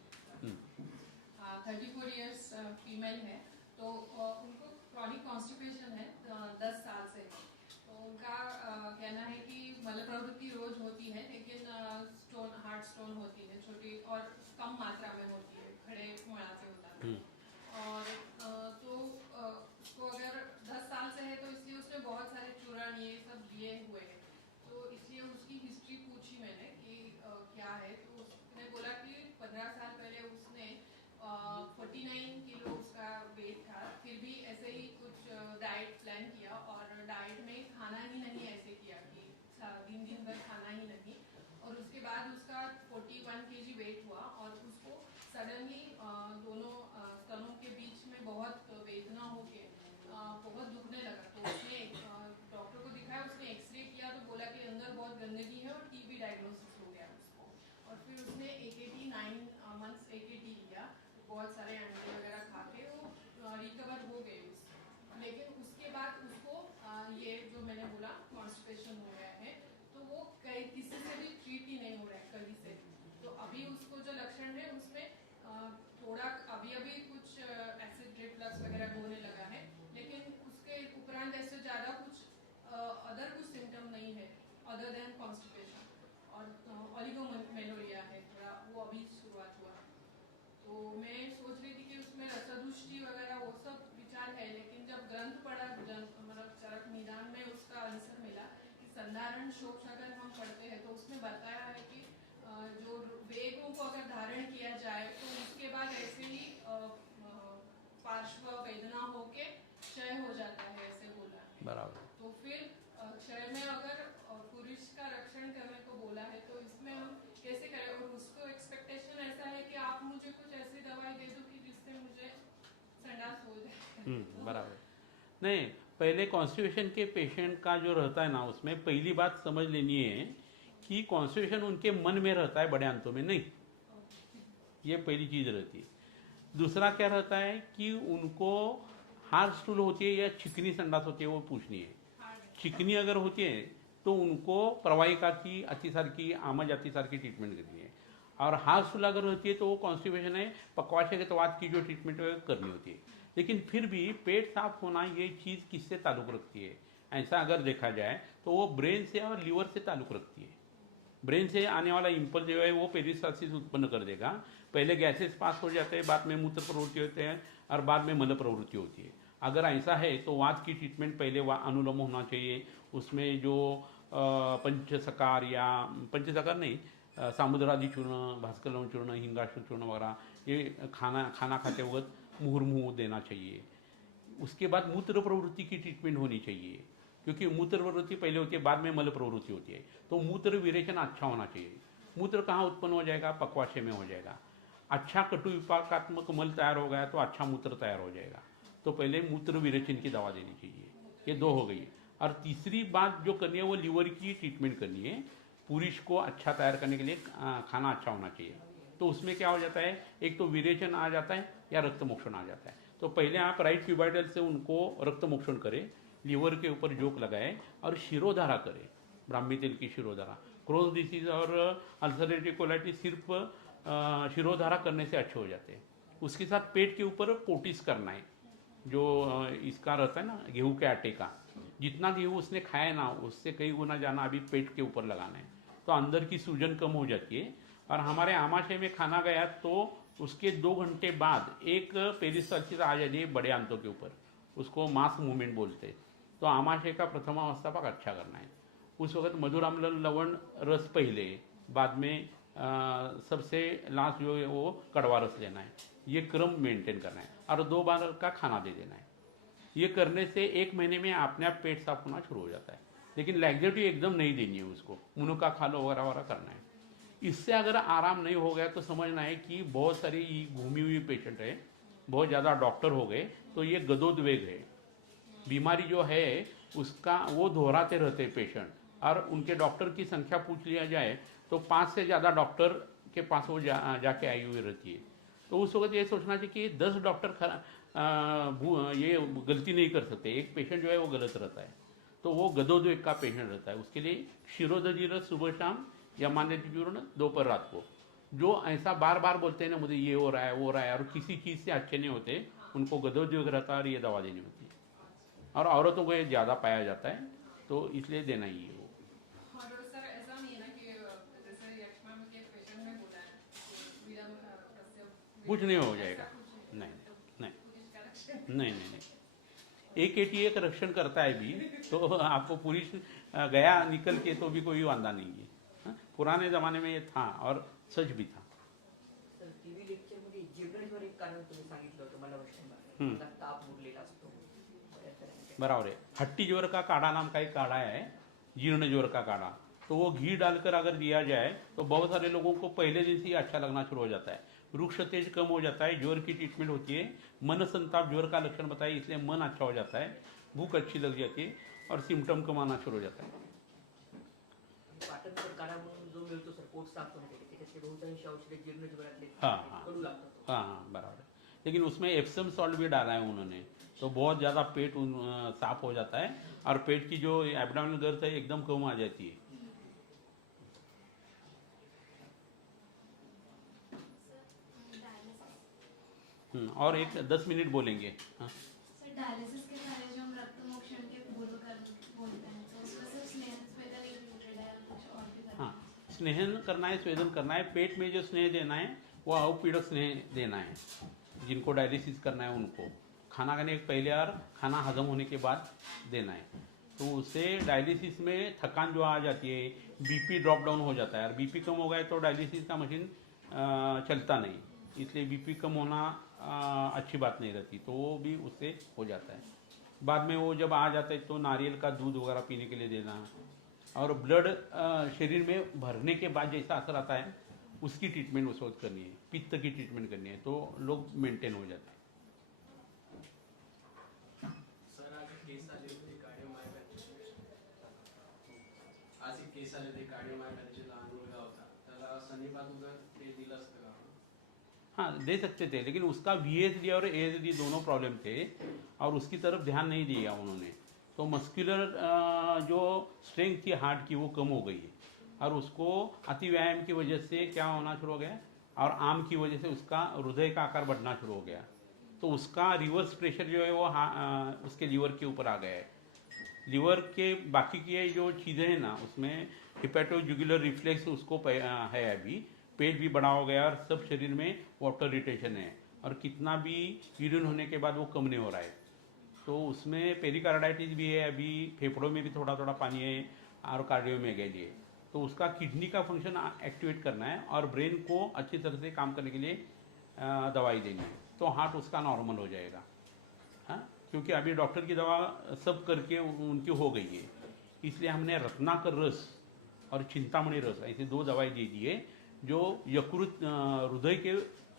34 इयर्स फीमेल है तो उनको क्रॉनिक कॉन्स्टिपेशन है 10 साल से। तो उनका कहना है कि मल प्रवृत्ति रोज होती है लेकिन स्टोन हार्ट स्टोन होती है छोटी और कम मात्रा में होती है, खड़े मुड़ा से होता है। और तो उसको अगर 10 साल से है तो इसलिए उसने बहुत सारे चूर्ण ये सब दिए हुए हैं, तो इसलिए उसकी हिस्ट्री पूछी मैंने कि क्या है। तो उसने बोला कि 15 साल पहले उसने 49 किलो उसका वेट था, फिर भी ऐसे ही कुछ डाइट प्लान किया और डाइट में खाना ही नहीं ऐसे किया कि दिन भर खाना ही नहीं, और उसके बाद उसका 41 kg वेट हुआ और उसको सडनली दोनों स्तनों के बीच में बहुत वेदना होके बहुत दुखने लगा। तो उसने डॉक्टर को दिखाया, उसने एक्सरे किया तो बोला कि अंदर बहुत गंदगी है और टीबी डायग्नोसिस हो गया उसको। और फिर उसने AKT 9 मंथ्स AKT लिया, बहुत सारे एंटी वगैरह खा के वो रिकवर हो गए उससे। लेकिन उसके बाद उसको ये जो मैंने बोला कॉन्स्टिपेशन हो गया है, तो वो किसी से भी ट्रीट ही नहीं हो रहा है कभी से। तो अभी उसको जो लक्षण है उसमें थोड़ा अभी कुछ एसिड रिफ्लक्स वगैरह होने लगा है, लेकिन उसके उपरांत ऐसे ज़्यादा कुछ अदर कुछ सिम्टम नहीं है अदर देन कॉन्स्टिपेशन। और ओलिगोमेनोरिया है थोड़ा, वो अभी शुरुआत हुआ। तो मैं सोच रही थी कि उसमें रसदुष्टि वगैरह वो सब विचार है, लेकिन जब ग्रंथ पढ़ा मतलब चरक निदान में उसका आंसर मिला कि संधारण शोक अगर हम पढ़ते हैं तो उसमें बताया है कि जो वेगों को अगर धारण किया जाए तो उसके बाद ऐसे ही पार्श्व वेदना होके क्षय हो जाता है, ऐसे बोला है। बराबर। तो फिर क्षय में अगर पुरुष का रक्षण करने को बोला है तो इसमें हम कैसे करें? और उसको एक्सपेक्टेशन ऐसा है कि आप मुझे कुछ ऐसी दवाई दे दो कि जिससे मुझे संडास हो जाए। बराबर। नहीं, पहले कॉन्स्टिपेशन के पेशेंट का जो रहता है ना, उसमें पहली बात समझ लेनी है कि कॉन्स्टिपेशन उनके मन में रहता है, बड़े अंतों में नहीं। ये पहली चीज़ रहती है। दूसरा क्या रहता है कि उनको हार्ड स्टूल होती है या चिकनी संडास होती है, वो पूछनी है। चिकनी अगर होती है तो उनको प्रवाहिका की अतिसारखी आमज अतिसारखी ट्रीटमेंट करनी है, और हार्ड स्टूल अगर होती है तो वो कॉन्स्टिपेशन है, पक्वाशयवात की जो ट्रीटमेंट करनी होती है। लेकिन फिर भी पेट साफ होना ये चीज़ किससे ताल्लुक़ रखती है? ऐसा अगर देखा जाए तो वो ब्रेन से और लीवर से ताल्लुक़ रखती है। ब्रेन से आने वाला इम्पल्स जो है वो पेरिस्टाल्सिस उत्पन्न कर देगा। पहले गैसेस पास हो जाते हैं, बाद में मूत्र प्रवृत्ति होते हैं और बाद में मल प्रवृत्ति होती है। अगर ऐसा है तो वात की ट्रीटमेंट पहले अनुलोम होना चाहिए। उसमें जो पंचसकार या पंचसकार नहीं, सामुद्रादि चूर्ण, भास्कर लवण चूर्ण, हिंगाश्व चूर्ण वगैरह ये खाना खाते वक्त मुहुर्मुहु देना चाहिए। उसके बाद मूत्र प्रवृत्ति की ट्रीटमेंट होनी चाहिए, क्योंकि मूत्र प्रवृत्ति पहले होती है, बाद में मल प्रवृत्ति होती है। तो मूत्र विरेचन अच्छा होना चाहिए। मूत्र कहाँ उत्पन्न हो जाएगा? पक्वाशय में हो जाएगा। अच्छा कटु विपाकात्मक मल तैयार हो गया तो अच्छा मूत्र तैयार हो जाएगा। तो पहले मूत्र विरेचन की दवा देनी चाहिए। ये दो हो गई। और तीसरी बात जो करनी है वो लीवर की ट्रीटमेंट करनी है। पुरुष को अच्छा तैयार करने के लिए खाना अच्छा होना चाहिए। तो उसमें क्या हो जाता है, एक तो विरेचन आ जाता है या रक्त मोक्षण आ जाता है। तो पहले आप राइट क्यूबाइडल से उनको रक्त मोक्षण करें, लीवर के ऊपर जोक लगाए और शिरोधारा करें, ब्राह्मी तेल की शिरोधारा। क्रोस डिसीज और अल्सरेटिव कोलाइटिस सिर्फ शिरोधारा करने से अच्छे हो जाते हैं। उसके साथ पेट के ऊपर पोटिस करना है, जो इसका रहता है ना गेहूं के आटे का। जितना गेहूं उसने खाया ना उससे कई गुना जाना अभी पेट के ऊपर लगाना है, तो अंदर की सूजन कम हो जाती है। और हमारे आमाशय में खाना गया तो उसके 2 घंटे बाद एक पेरिस्टाल्सिस आ जाती है बड़े आंतों के ऊपर, उसको मास मूवमेंट बोलते हैं। तो आमाशय का प्रथमावस्थापक अच्छा करना है। उस वक्त मधुराम्ल लवण रस पहले, बाद में सबसे लास्ट जो है वो कड़वा रस लेना है, ये क्रम मेंटेन करना है, और 2 बार का खाना दे देना है। ये करने से 1 महीने में अपने आप पेट साफ होना शुरू हो जाता है। लेकिन लैक्सेटिव एकदम नहीं देनी है उसको, मुनक्का खा लो वगैरह वगैरह करना है। इससे अगर आराम नहीं हो गया तो समझना है कि बहुत सारी घूमी हुई पेशेंट है, बहुत ज़्यादा डॉक्टर हो गए, तो ये गदोद्वेग है। बीमारी जो है उसका वो दोहराते रहते पेशेंट, और उनके डॉक्टर की संख्या पूछ लिया जाए तो 5 से ज़्यादा डॉक्टर के पास वो जाके आई हुई रहती है। तो उस वक्त ये सोचना चाहिए कि 10 डॉक्टर ये गलती नहीं कर सकते, एक पेशेंट जो है वो गलत रहता है। तो वो गदोद्वेग का पेशेंट रहता है, उसके लिए क्षीरोदधि रस सुबह शाम या मान्यता चूर्ण दोपहर रात को। जो ऐसा बार बार बोलते हैं ना मुझे ये हो रहा है वो हो रहा है और किसी चीज़ से अच्छे नहीं होते, उनको गदोद्वेग रहता है और ये दवा देनी होती है। और औरतों को ये ज़्यादा पाया जाता है, तो इसलिए देना ही है वो। और सर ऐसा नहीं है ना कि जैसे यक्ष्मा के पेशेंट में बोला है कि विलंब कश्यप कुछ नहीं हो जाएगा, नहीं नहीं नहीं नहीं नहीं, एक एक रक्षण करता है भी, तो आपको पूरी गया निकल के तो भी कोई वांदा नहीं है। हाँ? पुराने ज़माने में ये था और सच भी था। तर टीव्ही लेक्चरमध्ये जीर्णज्वर एक कारण तुम्ही सांगितलं होतं मला हम्म. वाटतं, ताप उरलेला असतो बऱ्याच जणांच्या. बराबर है। हट्टी ज्वर का काढ़ा नाम का एक काढ़ा है, जीर्ण ज्वर का काढ़ा, तो वो घी डालकर अगर दिया जाए तो बहुत सारे लोगों को पहले दिन से ही अच्छा लगना शुरू हो जाता है, रुक्ष तेज कम हो जाता है, ज्वर की ट्रीटमेंट होती है, मन संताप ज्वर का लक्षण बताइए, इसलिए मन अच्छा हो जाता है, भूख अच्छी लग जाती है और सिम्टम कम आना शुरू हो जाता है। पाटणकर काढा म्हणून जो मिळतो सर पोट साफ होण्यासाठी, त्याच्यातले बहुतांश औषधे जीर्णज्वरातले हाँ कडू लागतात. हाँ बराबर है। लेकिन उसमें एप्सम सॉल्ट भी डाला है उन्होंने, तो बहुत ज़्यादा पेट साफ हो जाता है और पेट की जो एब्डोमिनल गर्थ है एकदम कम आ जाती है। और एक 10 मिनट बोलेंगे। हाँ सर डायलिसिस के कार्य जो हम रक्त मोक्षण के पूर्व कर बोलते हैं, तो उसमें सिर्फ स्नेह स्वेदन इंक्लूडेड है, कुछ और भी करना है? हाँ, स्नेहन करना है, स्वेदन करना है, पेट में जो स्नेह देना है वो अवपीड़क स्नेह देना है। जिनको डायलिसिस करना है उनको खाना खाने के पहले और खाना हजम होने के बाद देना है। तो उससे डायलिसिस में थकान जो आ जाती है, बीपी ड्रॉप डाउन हो जाता है, और बीपी कम हो गया तो डायलिसिस का मशीन चलता नहीं, इसलिए बीपी कम होना अच्छी बात नहीं रहती, तो वो भी उससे हो जाता है। बाद में वो जब आ जाता है तो नारियल का दूध वगैरह पीने के लिए देना, और ब्लड शरीर में भरने के बाद जैसा असर आता है उसकी ट्रीटमेंट उस वक्त करनी है, पित्त की ट्रीटमेंट करनी है, तो लोग मेंटेन हो जाते हैं। सर आज एक केस आली होती कार्डिओमायोपॅथी, आज एक केस आली होती कार्डिओमायोपॅथीची, लहान मुलगा होता, त्याला सनीपादुका ते दिलं असतं का? हाँ दे सकते थे, लेकिन उसका VSD और ASD दोनों प्रॉब्लम थे और उसकी तरफ ध्यान नहीं दिया उन्होंने, तो मस्कुलर जो स्ट्रेंथ थी हार्ट की वो कम हो गई है, और उसको अति व्यायाम की वजह से क्या होना शुरू हो गया, और आम की वजह से उसका हृदय का आकार बढ़ना शुरू हो गया, तो उसका रिवर्स प्रेशर जो है वो उसके लीवर के ऊपर आ गया है। लीवर के बाकी की जो चीज़ें हैं ना उसमें हिपैटोजुगुलर रिफ्लेक्स उसको है, अभी पेट भी बड़ा हो गया और सब शरीर में वाटर रिटेंशन है, और कितना भी यूरिन होने के बाद वो कम नहीं हो रहा है, तो उसमें पेरिकार्डाइटिस भी है, अभी फेफड़ों में भी थोड़ा थोड़ा पानी है और कार्डियोमेगाली है, तो उसका किडनी का फंक्शन एक्टिवेट करना है और ब्रेन को अच्छी तरह से काम करने के लिए दवाई देनी है, तो हार्ट उसका नॉर्मल हो जाएगा। हाँ, क्योंकि अभी डॉक्टर की दवा सब करके उनकी हो गई है, इसलिए हमने रत्नाकर रस और चिंतामणि रस ऐसी 2 दवाई दे दी है जो यकृत हृदय के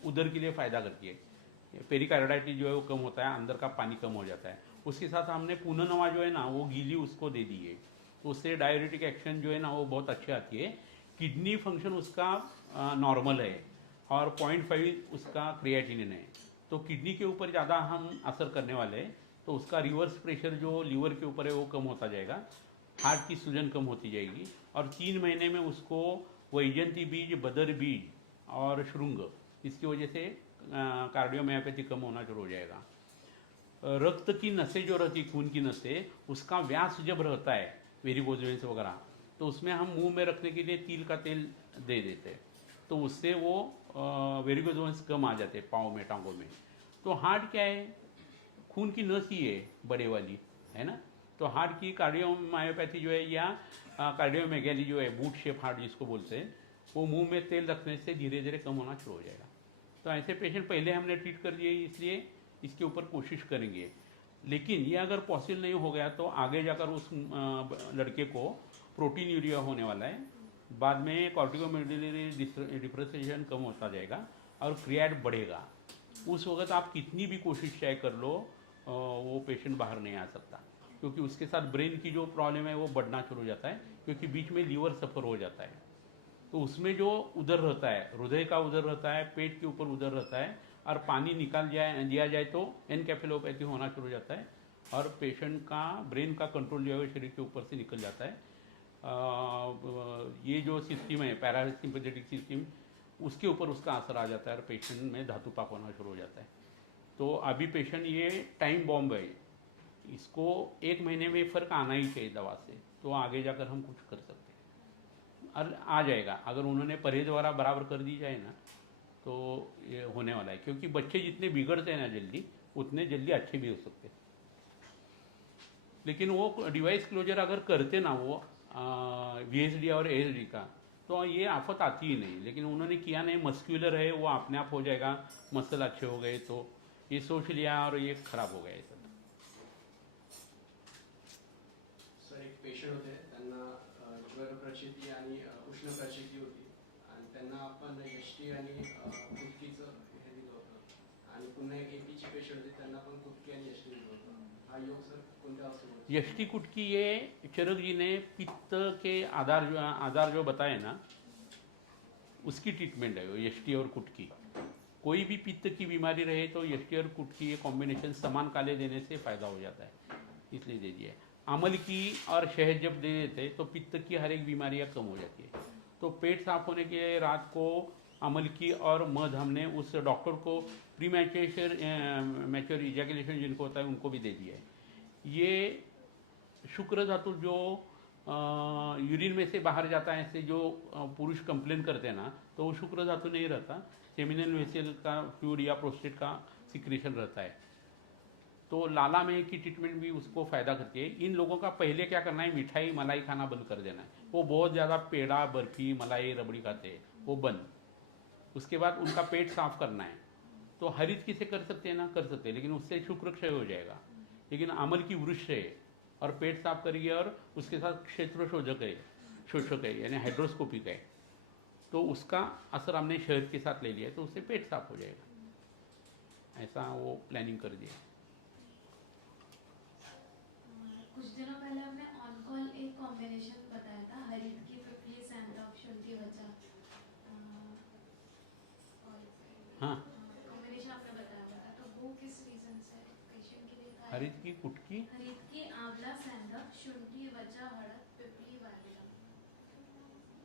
उदर के लिए फ़ायदा करती है। पेरिकार्डाइटिस जो है वो कम होता है, अंदर का पानी कम हो जाता है। उसके साथ हमने पुनर्नवा जो है ना वो गीली उसको दे दी है, तो उससे डायरेटिक एक्शन जो है ना वो बहुत अच्छी आती है। किडनी फंक्शन उसका नॉर्मल है और 0.5 उसका क्रिएटिनिन है, तो किडनी के ऊपर ज़्यादा हम असर करने वाले हैं, तो उसका रिवर्स प्रेशर जो लीवर के ऊपर है वो कम होता जाएगा, हार्ट की सूजन कम होती जाएगी, और 3 महीने में उसको वैजयंती बीज, बदर बीज और श्रृंग, इसकी वजह से कार्डियोमायोपैथी कम होना शुरू हो जाएगा। रक्त की नसें जो रहती, खून की नसें, उसका व्यास जब रहता है वेरिकोज वेन्स वगैरह, तो उसमें हम मुंह में रखने के लिए तिल का तेल दे देते हैं, तो उससे वो वेरिकोज वेन्स कम आ जाते हैं पाँव में, टांगों में। तो हार्ट क्या है, खून की नस ही है बड़े वाली, है ना, तो हार्ट की कार्डियोमायोपैथी जो है या कार्डियोमेगाली जो है, बूट शेप हार्ट जिसको बोलते हैं, वो मुंह में तेल रखने से धीरे धीरे कम होना शुरू हो जाएगा। तो ऐसे पेशेंट पहले हमने ट्रीट कर दिए, इसलिए इसके ऊपर कोशिश करेंगे। लेकिन ये अगर पॉसिबल नहीं हो गया तो आगे जाकर उस लड़के को प्रोटीन यूरिया होने वाला है, बाद में कॉर्टिकोमेडुलरी डिफरेंशिएशन कम होता जाएगा और क्रिएट बढ़ेगा। उस वक्त आप कितनी भी कोशिश चाहे कर लो, वो पेशेंट बाहर नहीं आ सकता, क्योंकि उसके साथ ब्रेन की जो प्रॉब्लम है वो बढ़ना शुरू हो जाता है, क्योंकि बीच में लीवर सफ़र हो जाता है। तो उसमें जो उधर रहता है, हृदय का उधर रहता है, पेट के ऊपर उधर रहता है, और पानी निकाल दिया जाए तो एनकेफेलोपैथी होना शुरू हो जाता है और पेशेंट का ब्रेन का कंट्रोल जो है शरीर के ऊपर से निकल जाता है। ये जो सिस्टम है पैरासिम्पैथेटिक सिस्टम, उसके ऊपर उसका असर आ जाता है और पेशेंट में धातुपाक होना शुरू हो जाता है। तो अभी पेशेंट ये टाइम बॉम्ब है, इसको 1 महीने में फ़र्क आना ही चाहिए दवा से, तो आगे जाकर हम कुछ कर सकते हैं और आ जाएगा। अगर उन्होंने परहेज वगैरह बराबर कर दी जाए ना तो ये होने वाला है, क्योंकि बच्चे जितने बिगड़ते हैं ना जल्दी, उतने जल्दी अच्छे भी हो सकते हैं। लेकिन वो डिवाइस क्लोजर अगर करते ना वो VSD और ASD का, तो ये आफत आती ही नहीं। लेकिन उन्होंने किया नहीं, मस्क्यूलर है वो अपने आप हो जाएगा, मसल अच्छे हो गए, तो ये सोच लिया और ये खराब हो गया। ये सब सर एक पेशंट होते, त्यांना ज्वर प्रचिती आणि उष्ण प्रचिती होती आणि त्यांना आपण एसटी आणि कुटकीचं हे दिलं होतं आणि पुन्हा एक एपीची पेशंट होते, त्यांना पण कुटकी आणि एसटी दिलं होतं। हा योग सर कोणत्या अवस्थेत? यष्टि कुटकी ये चरक जी ने पित्त के आधार जो बताए ना, उसकी ट्रीटमेंट है वो यष्टि और कुटकी। कोई भी पित्त की बीमारी रहे तो यष्टि और कुटकी ये कॉम्बिनेशन समान काले देने से फ़ायदा हो जाता है, इसलिए दे दिया है। अमल की और शहद जब दे देते तो पित्त की हर एक बीमारियाँ कम हो जाती है। तो पेट साफ होने के लिए रात को अमल की और मध हमने उस डॉक्टर को प्री मैच्योर इजैकुलेशन जिनको होता है उनको भी दे दिया है। ये शुक्र धातु जो यूरिन में से बाहर जाता है, ऐसे जो पुरुष कंप्लेन करते हैं ना, तो वो शुक्र धातु नहीं रहता, सेमिनल वेसल का फ्लूइड या प्रोस्टेट का सिक्रेशन रहता है। तो लाला में की ट्रीटमेंट भी उसको फ़ायदा करती है। इन लोगों का पहले क्या करना है, मिठाई मलाई खाना बंद कर देना है। वो बहुत ज़्यादा पेड़ा बर्फ़ी मलाई रबड़ी खाते हैं, वो बंद। उसके बाद उनका पेट साफ करना है। तो हरित किसे कर सकते हैं ना, कर सकते हैं, लेकिन उससे शुक्र क्षय हो जाएगा। लेकिन अमल की वृक्ष है और पेट साफ करिए, और उसके साथ क्षेत्र शोधक है, शोषक है, यानी हाइड्रोस्कोपिक है, तो उसका असर हमने शहद के साथ ले लिया है, तो उससे पेट साफ हो जाएगा। ऐसा वो प्लानिंग कर दिया। कुछ दिनों पहले हमने ऑन कॉल एक कॉम्बिनेशन बताया था, हरित की पिपली सैंडॉक शुंठी वचा, हाँ, कॉम्बिनेशन आपने बताया था, तो वो किस रीजन से पेशेंट के लिए था? हरित की कुटकी, हरित की आंवला सैंडॉक शुंठी वचा हड़द पिपली वायरलम,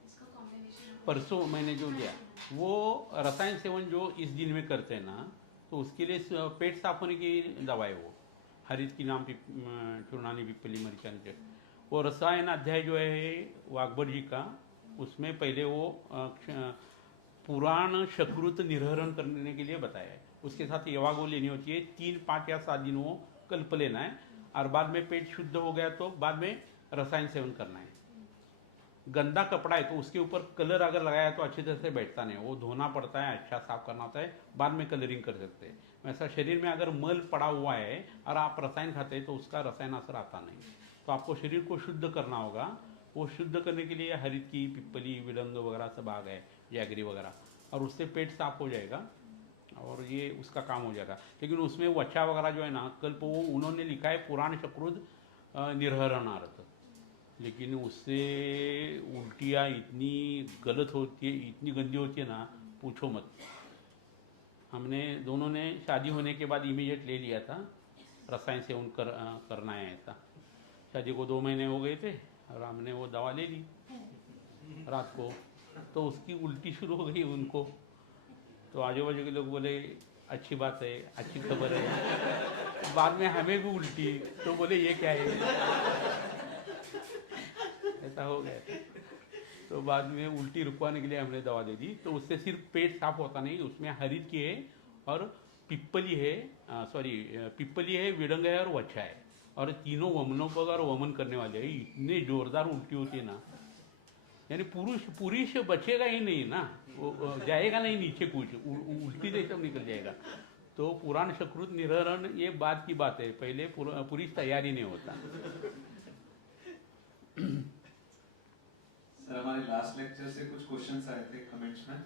इसका कॉम्बिनेशन परसों मैंने जो लिया वो रसायन सेवन जो इस दिन में करते हैं ना, तो उसके लिए पेट साफ होने की दवा है वो। हरित की नाम चूर्णानी पिपली मरीचानी, वो रसायन अध्याय जो है वो अकबर जी का, उसमें पहले वो पुराण शकृत निर्हरण करने के लिए बताया है। उसके साथ यवागो लेनी होती है, 3, 5 या 7 दिन वो कल्प लेना है, और बाद में पेट शुद्ध हो गया तो बाद में रसायन सेवन करना है। गंदा कपड़ा है तो उसके ऊपर कलर अगर लगाया तो अच्छी तरह से बैठता नहीं, वो धोना पड़ता है, अच्छा साफ करना होता है, बाद में कलरिंग कर सकते हैं। वैसा शरीर में अगर मल पड़ा हुआ है और आप रसायन खाते हैं तो उसका रसायन असर आता नहीं। तो आपको शरीर को शुद्ध करना होगा। वो शुद्ध करने के लिए हरित की, पिपली, विलंग वगैरह सब आ गए, जैगरी वगैरह, और उससे पेट साफ हो जाएगा और ये उसका काम हो जाएगा। लेकिन उसमें वचा वगैरह जो है ना, कल्प वो उन्होंने लिखा है पुराण शकृत निर्हरणार्थ, लेकिन उससे उल्टियाँ इतनी गलत होती है, इतनी गंदी होती है ना, पूछो मत। हमने दोनों ने शादी होने के बाद इमीडिएट ले लिया था, रसायन सेवन करना है ऐसा। शादी को 2 महीने हो गए थे और हमने वो दवा ले ली रात को, तो उसकी उल्टी शुरू हो गई उनको। तो आजू बाजू के लोग बोले अच्छी बात है, अच्छी खबर है। बाद में हमें भी उल्टी, तो बोले ये क्या है, ऐसा हो गया। तो बाद में उल्टी रुकवाने के लिए हमने दवा दे दी। तो उससे सिर्फ पेट साफ होता नहीं, उसमें हरित की है और पिपली है, पिपली है, विडंग है और वच्छा है, और तीनों वमनों पर और वमन करने वाले हैं। इतने जोरदार उल्टी होती है ना, यानी पुरुष बचेगा ही नहीं ना, वो जाएगा नहीं नीचे, कुछ उल्टी से सब निकल जाएगा। तो पुराण सकृत निहरण ये बात की बात है, पहले पूरी तैयारी नहीं होता। सर हमारे लास्ट लेक्चर से कुछ क्वेश्चंस आए थे कमेंट्स में।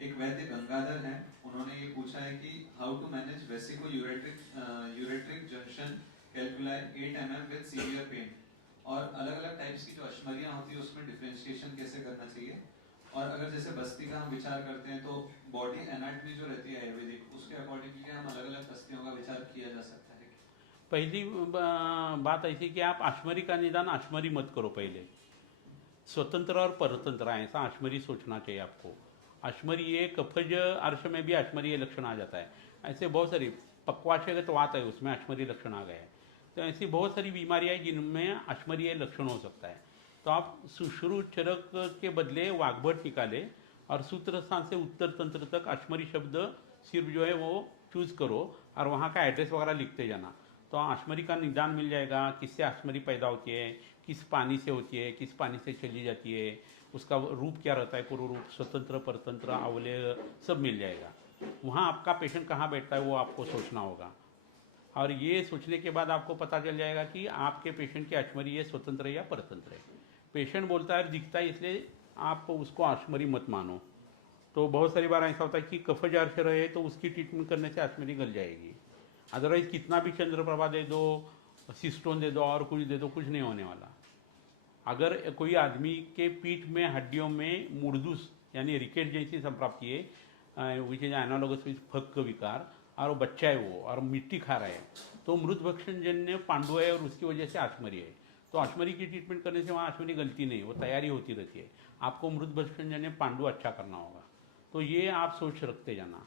एक वैद्य गंगाधर हैं, उन्होंने ये पूछा है कि how to manage vesico ureteric junction calculi 8 mm with severe pain, और अलग अलग टाइप्स की जो अश्मरियां होती है उसमें डिफरेंशिएशन कैसे करना चाहिए। और अगर जैसे बस्ती का हम विचार करते हैं तो बॉडी एनाटॉमी जो रहती है आयुर्वेदिक, उसके अकॉर्डिंगली हम अलग अलग बस्तियों का विचार किया जा सकता है। पहली बात ऐसी कि आप अश्मरी का निदान अश्मरी मत करो, पहले स्वतंत्र और परतंत्र है, ऐसा अश्मरी सोचना चाहिए आपको। अश्मरी ये कफज अर्श में भी अश्मरी ये लक्षण आ जाता है। ऐसे बहुत सारी पक्वाशयगत वात है, उसमें अश्मरी लक्षण आ गए हैं। तो ऐसी बहुत सारी बीमारियाँ हैं जिनमें अश्मरी ये लक्षण हो सकता है। तो आप सुश्रु चरक के बदले वाग्भट निकाले और सूत्र स्थान से उत्तर तंत्र तक अश्मरी शब्द सिर्फ जो है वो चूज करो और वहाँ का एड्रेस वगैरह लिखते जाना, तो अश्मरी का निदान मिल जाएगा। किससे अश्मरी पैदा होती है, किस पानी से होती है, किस पानी से चली जाती है, उसका रूप क्या रहता है, पूर्व रूप, स्वतंत्र, परतंत्र, अवलेय, सब मिल जाएगा। वहाँ आपका पेशेंट कहाँ बैठता है वो आपको सोचना होगा, और ये सोचने के बाद आपको पता चल जाएगा कि आपके पेशेंट की अश्मरी है स्वतंत्र या परतंत्र है। पेशेंट बोलता है दिखता है इसलिए आप उसको अश्मरी मत मानो। तो बहुत सारी बार ऐसा होता है कि कफज अर्श रहे तो उसकी ट्रीटमेंट करने से अश्मरी गल जाएगी, अदरवाइज कितना भी चंद्रप्रभा दे दो, सिस्टोन दे दो और कुछ दे दो, कुछ नहीं होने वाला। अगर कोई आदमी के पीठ में हड्डियों में मुर्दूस यानी रिकेट जैसी संप्राप्ति है, which is analogous with fuck विकार, और वो बच्चा है वो और मिट्टी खा रहा है, तो मृत भक्षणजन्य पांडु है और उसकी वजह से अश्मरी है। तो अश्मरी की ट्रीटमेंट करने से वहाँ अश्मरी गलती नहीं, वो तैयारी होती रहती है। आपको मृत भक्षणजन्य पांडु अच्छा करना होगा, तो ये आप सोच रखते जाना।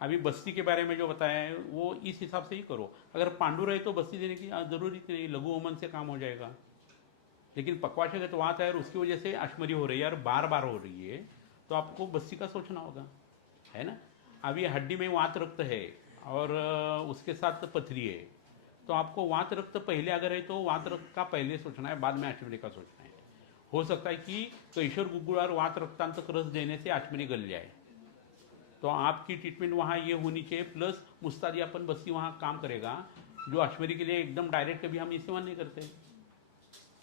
अभी बस्ती के बारे में जो बताया है वो इस हिसाब से ही करो। अगर पांडु रहे तो बस्ती देने की जरूरी नहीं, लघु होमन से काम हो जाएगा। लेकिन पक्वाशयगत वात है और उसकी वजह से अश्मरी हो रही है और बार बार हो रही है, तो आपको बस्ती का सोचना होगा, है ना। अभी हड्डी में वात रक्त है और उसके साथ पथरी है, तो आपको वात रक्त पहले अगर है तो वात रक्त का पहले सोचना है, बाद में अश्मरी का सोचना है। हो सकता है कि कैशोर गुग्गुड़ और वात रक्तांत रस देने से अश्मरी गल जाए, तो आपकी ट्रीटमेंट वहाँ ये होनी चाहिए। प्लस मुस्तादी अपन बस्ती वहाँ काम करेगा, जो अश्मरी के लिए एकदम डायरेक्ट कभी हम इस्तेमाल नहीं करते।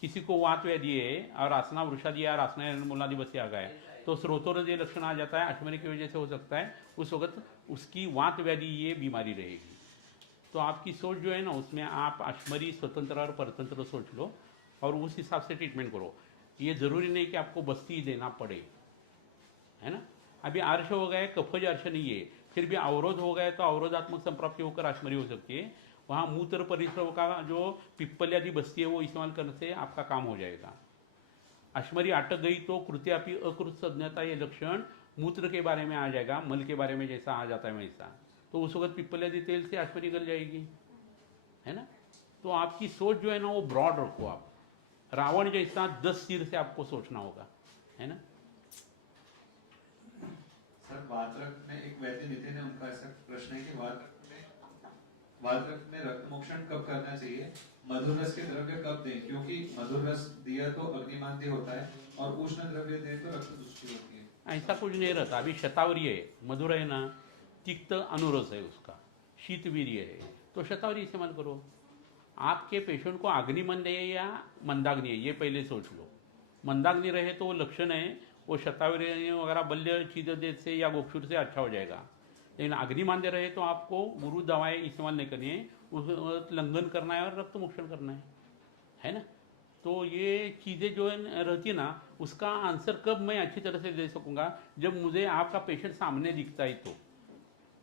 किसी को वात व्याधि है और आसना वृषादि और आसना मूलादि बस्ती आ गए तो स्रोतोरज ये लक्षण आ जाता है, अश्मरी की वजह से हो सकता है, उस वक्त उसकी वात व्याधि ये बीमारी रहेगी। तो आपकी सोच जो है ना उसमें आप अश्मरी स्वतंत्र और परतंत्र सोच लो और उस हिसाब से ट्रीटमेंट करो। ये ज़रूरी नहीं कि आपको बस्ती देना पड़े, है ना। अभी अर्श हो गए, कफज अर्श नहीं है, फिर भी अवरोध हो गए तो अवरोधात्मक संप्राप्ति होकर अश्मरी हो सकती है। वहाँ मूत्र परिसर का जो पिप्पल आदि बस्ती है वो इस्तेमाल करने से आपका काम हो जाएगा। अश्मरी अटक गई तो कृत्यापि अकृत संज्ञता ये लक्षण मूत्र के बारे में आ जाएगा, मल के बारे में जैसा आ जाता है वैसा, तो उस वक्त पिप्पल आदि तेल से अश्मरी गल जाएगी, है ना। तो आपकी सोच जो है ना वो ब्रॉड रखो आप, रावण जैसा 10 सिर से आपको सोचना होगा, है ना। सर वातरक्त में एक वैद्य नितिन है, उनका ऐसा प्रश्न है कि वातरक्त में रक्त मोक्षण कब करना चाहिए, मधुर रस के द्रव्य कब दें, क्योंकि मधुर रस दिया तो अग्निमांद्य होता है और उष्ण द्रव्य दें तो रक्त दुष्टि होती है। ऐसा कुछ नहीं रहता। अभी शतावरी है, मधुर है ना, तिक्त अनुरस है उसका, शीतवीर्य है, तो शतावरी इस्तेमाल करो। आपके पेशेंट को अग्निमंद है या मंदाग्नि है ये पहले सोच लो। मंदाग्नि रहे तो वो लक्षण है, वो शतावरी वगैरह बल्य चीज से या गोक्षुर से अच्छा हो जाएगा। लेकिन अग्निमांद्य रहे तो आपको गुरु दवाएं इस्तेमाल नहीं करनी है, उस लंघन करना है और रक्त मोक्षण करना है ना। तो ये चीज़ें जो रहती है ना उसका आंसर कब मैं अच्छी तरह से दे सकूँगा, जब मुझे आपका पेशेंट सामने दिखता है तो,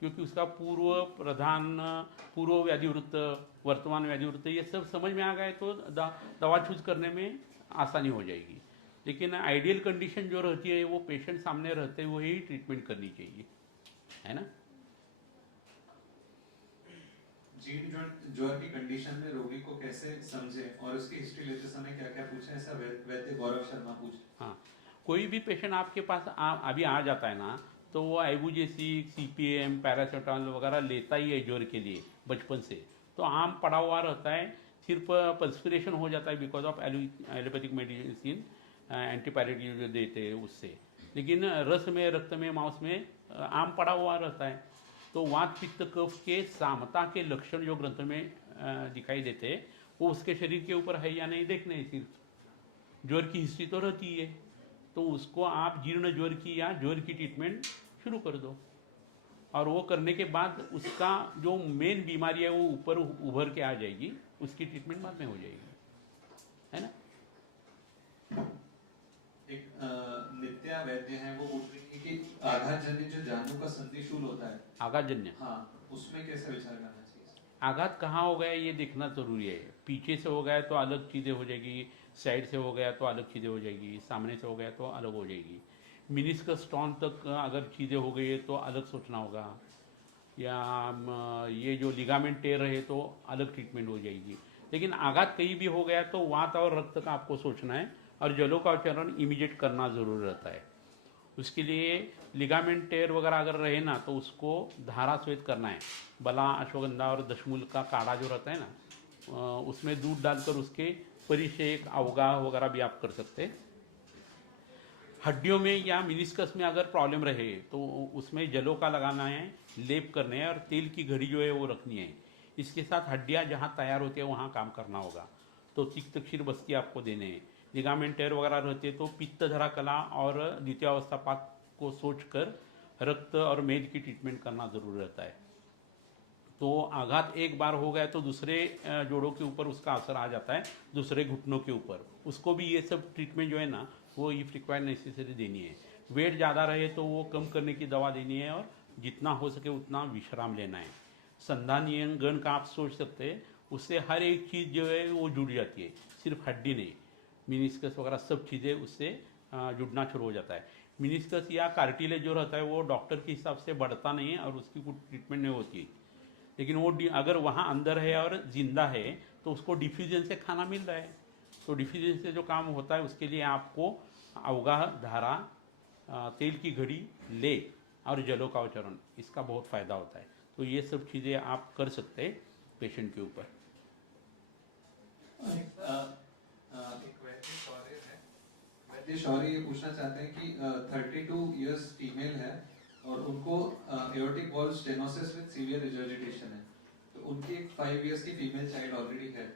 क्योंकि उसका पूर्व प्रधान, पूर्व व्याधिवृत्त, वर्तमान व्याधिवृत्त ये सब समझ में आ गए तो दवा चूज करने में आसानी हो जाएगी। लेकिन आइडियल कंडीशन जो रहती है वो पेशेंट सामने रहते हुए ही ट्रीटमेंट करनी चाहिए, है ना। जीन जॉइंट ज्वर की कंडीशन में रोगी को कैसे समझे और उसकी हिस्ट्री लेते समय क्या क्या पूछे, ऐसा वैद्य गौरव शर्मा पूछे। हाँ, कोई भी पेशेंट आपके पास अभी आ जाता है ना तो वो आइबुजेसिक, CPM, पैरासीटामोल वगैरह लेता ही है ज्वर के लिए बचपन से, तो आम पड़ा हुआ रहता है, सिर्फ पर्स्पिरेशन हो जाता है because of allopathic medicine, antipyretic जो देते हैं उससे, लेकिन रस में, रक्त में, मांस में आम पड़ा हुआ रहता है। तो वात पित्त कफ के सामता के लक्षण जो ग्रंथ में दिखाई देते हैं वो उसके शरीर के ऊपर है या नहीं देखने हैं। सिर्फ ज्वर की हिस्ट्री तो रहती है, तो उसको आप जीर्ण ज्वर की या ज्वर की ट्रीटमेंट शुरू कर दो, और वो करने के बाद उसका जो मेन बीमारी है वो ऊपर उभर के आ जाएगी, उसकी ट्रीटमेंट बाद में हो जाएगी, है ना। एक नित्या वैद्य हैं, वो बोल रही है कि आघातजन्य जो जानु का संधिशूल होता है, आघातजन्य, हाँ, उसमें कैसे विचार करना चाहिए? आघात कहाँ हो गया ये देखना जरूरी है। पीछे से हो गया तो अलग चीज़ें हो जाएगी, साइड से हो गया तो अलग चीज़ें हो जाएगी, सामने से हो गया तो अलग हो जाएगी। मिनिस्कस स्टोन तक अगर चीज़ें हो गई है तो अलग सोचना होगा, या ये जो लिगामेंट टेयर है तो अलग ट्रीटमेंट हो जाएगी। लेकिन आघात कहीं भी हो गया तो वात और रक्त का आपको सोचना है, और जलों का चरण इमीडिएट करना ज़रूर रहता है। उसके लिए लिगामेंट टेयर वगैरह अगर रहे ना तो उसको धारा स्वेद करना है। बला, अश्वगंधा और दशमूल का काढ़ा जो रहता है ना, उसमें दूध डालकर उसके परिषेक, अवगाह वगैरह भी आप कर सकते हैं। हड्डियों में या मिनिस्कस में अगर प्रॉब्लम रहे तो उसमें जलों का लगाना है, लेप करने हैं, और तेल की घड़ी जो है वो रखनी है। इसके साथ हड्डियाँ जहाँ तैयार होती है वहाँ काम करना होगा। तो तिक्त क्षीर बस्ती आपको देने हैं। लिगामेंट टेयर वगैरह रहते तो पित्त धरा कला और द्वितीय अवस्था पाक को सोचकर रक्त और मेद की ट्रीटमेंट करना जरूर रहता है। तो आघात एक बार हो गया तो दूसरे जोड़ों के ऊपर उसका असर आ जाता है, दूसरे घुटनों के ऊपर। उसको भी ये सब ट्रीटमेंट जो है ना वो इफ रिक्वायर्ड नेसेसरी देनी है। वेट ज़्यादा रहे तो वो कम करने की दवा देनी है, और जितना हो सके उतना विश्राम लेना है। संधानीय गण का आप सोच सकते हैं, उससे हर एक चीज़ जो है वो जुड़ जाती है, सिर्फ हड्डी नहीं, मिनिस्कस वगैरह सब चीज़ें उससे जुड़ना शुरू हो जाता है। मिनिस्कस या कार्टिलेज जो रहता है वो डॉक्टर के हिसाब से बढ़ता नहीं है और उसकी कुछ ट्रीटमेंट नहीं होती है, लेकिन वो अगर वहाँ अंदर है और जिंदा है तो उसको डिफ्यूजन से खाना मिल रहा है। तो डिफ्यूजन से जो काम होता है उसके लिए आपको अवगाह, धारा, तेल की घड़ी, ले और जलों का उच्चारण, इसका बहुत फ़ायदा होता है। तो ये सब चीज़ें आप कर सकते हैं पेशेंट के ऊपर। वैद्य शौर्य ये पूछना चाहते हैं कि 32 इयर्स फीमेल है और उनको aortic valve stenosis with severe regurgitation है, तो उनकी एक 5 इयर्स की फीमेल चाइल्ड ऑलरेडी है,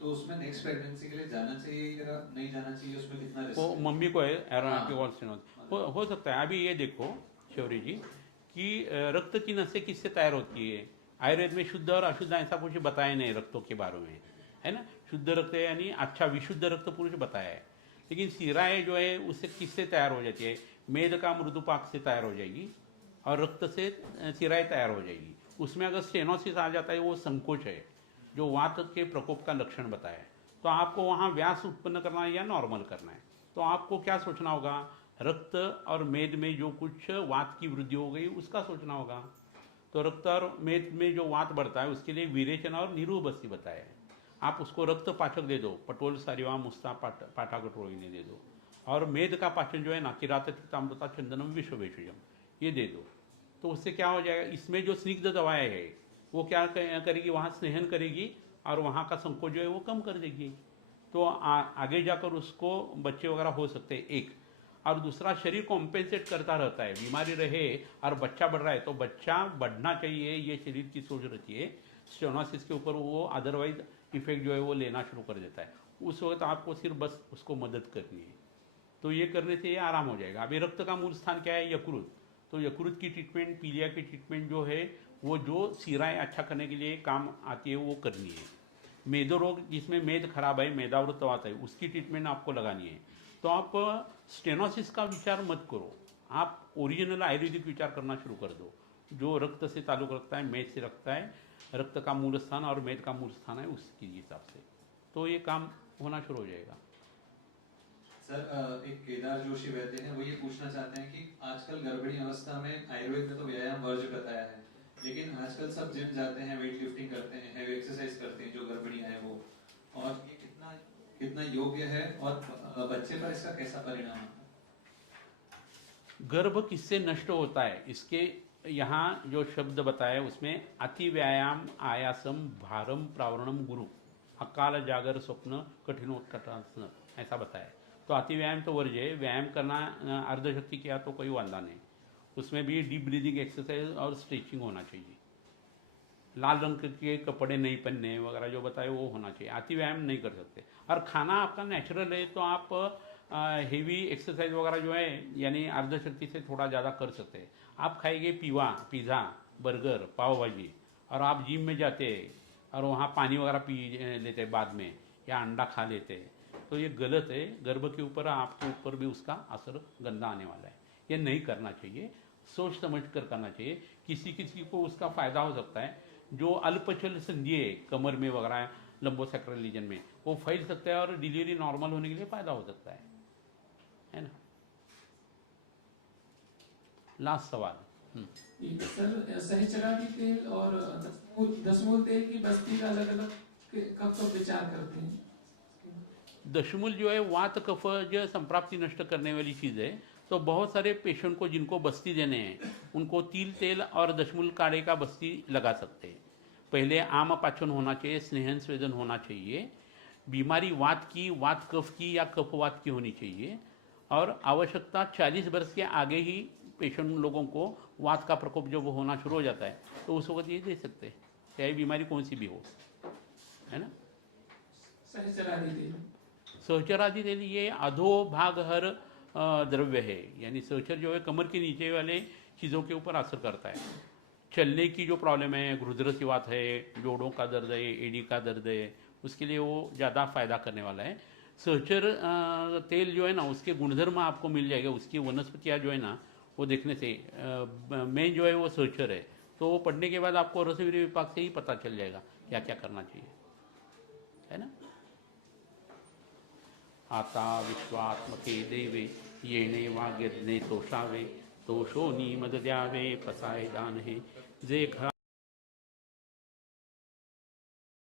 तो उसमें नेक्स्ट प्रेगनेंसी के लिए जाना चाहिए या नहीं जाना चाहिए, उसमें कितना रिस्क है? मम्मी को है एओर्टिक वॉल्व स्टेनोसिस हो सकता है। अभी ये देखो शौर्य जी कि रक्त की नसें किससे तैयार होती है। आयुर्वेद में शुद्ध और अशुद्ध ऐसा कुछ बताया नहीं रक्तों के बारे में, है ना। शुद्ध रक्त यानी अच्छा विशुद्ध रक्त पुरुष बताया है, लेकिन सिराएं जो है उससे किससे तैयार हो जाती है, मेद का मृदुपाक से तैयार हो जाएगी और रक्त से सिराएं तैयार हो जाएगी। उसमें अगर स्टेनोसिस आ जाता है वो संकोच है जो वात के प्रकोप का लक्षण बताया है। तो आपको वहाँ व्यास उत्पन्न करना है या नॉर्मल करना है। तो आपको क्या सोचना होगा, रक्त और मेद में जो कुछ वात की वृद्धि हो गई उसका सोचना होगा। तो रक्त और मेद में जो वात बढ़ता है उसके लिए विरेचन और निरूह बस्ती बताया है। आप उसको रक्त पाचक दे दो, पटोल, सारिवा, मुस्ता, पाठा कटोरी दे दो, और मेद का पाचन जो है ना किरातामृता, चंदनम, विश्व भेषजम, ये दे दो। तो उससे क्या हो जाएगा, इसमें जो स्निग्ध दवाएं है वो क्या करेगी, वहाँ स्नेहन करेगी और वहाँ का संकोच जो है वो कम कर देगी। तो आगे जाकर उसको बच्चे वगैरह हो सकते हैं, एक। और दूसरा, शरीर कॉम्पेंसेट करता रहता है, बीमारी रहे और बच्चा बढ़ रहा है तो बच्चा बढ़ना चाहिए, ये शरीर की सोच रहती है। स्टेनोसिस के ऊपर वो अदरवाइज इफेक्ट जो है वो लेना शुरू कर देता है। उस वक्त आपको सिर्फ बस उसको मदद करनी है। तो ये करने से ये आराम हो जाएगा। अभी रक्त का मूल स्थान क्या है, यकृत। तो यकृत की ट्रीटमेंट, पीलिया की ट्रीटमेंट जो है वो जो सिराएं अच्छा करने के लिए काम आती है वो करनी है। मेदो रोग जिसमें मेद खराब है, मेदावृत वात है, उसकी ट्रीटमेंट आपको लगानी है। तो आप स्टेनोसिस का विचार मत करो, आप ओरिजिनल आयुर्वेदिक विचार करना शुरू कर दो, जो रक्त से ताल्लुक रखता है, मेद से रखता है, रक्त का मूल स्थान और मेद का मूल स्थान है उसके हिसाब से। तो ये काम होना शुरू हो जाएगा। सर, एक केदार जोशी वैद्य हैं, वो ये पूछना चाहते हैं कि आजकल गर्भिणी अवस्था में आयुर्वेद में तो व्यायाम वर्ज्य बताया है, लेकिन आजकल सब जिम जाते हैं, वेट लिफ्टिंग करते हैं, हैवी एक्सरसाइज करते हैं जो गर्भिणी है वो, और ये कितना योग्य है और बच्चे पर इसका कैसा परिणाम है? गर्भ किससे नष्ट होता है, इसके यहाँ जो शब्द बताए उसमें अति व्यायाम, आयासम, भारम, प्रावरणम, गुरु, अकाल, जागर, स्वप्न, कठिनोत्कटासन, ऐसा बताया है। तो अति व्यायाम तो वर्ज्य है। व्यायाम करना अर्धशक्ति किया तो कोई वादा नहीं, उसमें भी डीप ब्रीदिंग एक्सरसाइज और स्ट्रेचिंग होना चाहिए। लाल रंग के कपड़े नहीं पहनने वगैरह जो बताए वो होना चाहिए। अति व्यायाम नहीं कर सकते। और खाना आपका नेचुरल है तो आप हेवी एक्सरसाइज वगैरह जो है यानी अर्धशक्ति से थोड़ा ज़्यादा कर सकते हैं। आप खाएंगे पिज़्ज़ा, बर्गर, पाव भाजी और आप जिम में जाते हैं और वहाँ पानी वगैरह पी लेते हैं बाद में, या अंडा खा लेते हैं, तो ये गलत है। गर्भ के ऊपर आपके ऊपर भी उसका असर गंदा आने वाला है। ये नहीं करना चाहिए, सोच समझ कर करना चाहिए। किसी किसी को उसका फ़ायदा हो सकता है। जो अल्पचल संधि है कमर में वगैरह लंबोसैक्रल रीजन में, वो फैल सकता है और डिलीवरी नॉर्मल होने के लिए फ़ायदा हो सकता है ना। लास्ट सवाल। सर, सहचरादी तेल और दशमूल तेल की बस्ती का अलग अलग कब विचार करते हैं? दशमूल जो है वात कफ जो संप्राप्ति नष्ट करने वाली चीज़ है। तो बहुत सारे पेशेंट को जिनको बस्ती देने हैं उनको तिल तेल और दशमूल काढ़े का बस्ती लगा सकते हैं। पहले आम पाचन होना चाहिए, स्नेहन स्वेदन होना चाहिए, बीमारी वात की, वात कफ की या कफवात की होनी चाहिए, और आवश्यकता 40 वर्ष के आगे ही पेशेंट लोगों को वात का प्रकोप जब होना शुरू हो जाता है तो उस वक्त ये दे सकते हैं, चाहे बीमारी कौन सी भी हो, है ना। सहचरादि तेल ये अधोभाग हर द्रव्य है, यानी सहचर जो है कमर के नीचे वाले चीज़ों के ऊपर असर करता है। चलने की जो प्रॉब्लम है, रुद्रसिवात है, जोड़ों का दर्द है, एडी का दर्द है, उसके लिए वो ज़्यादा फायदा करने वाला है। सहचर तेल जो है ना उसके गुणधर्म आपको मिल जाएगा, उसकी वनस्पतियाँ जो है ना वो देखने से मेन जो है वो सहचर है, तो वो पढ़ने के बाद आपको रसवीर्य विभाग से ही पता चल जाएगा क्या क्या करना चाहिए, है ना। आता विश्वात्मके देवे येणे वाग्यज्ञे तोषावे तोषो नीमद द्यावे पसाय दान हे जे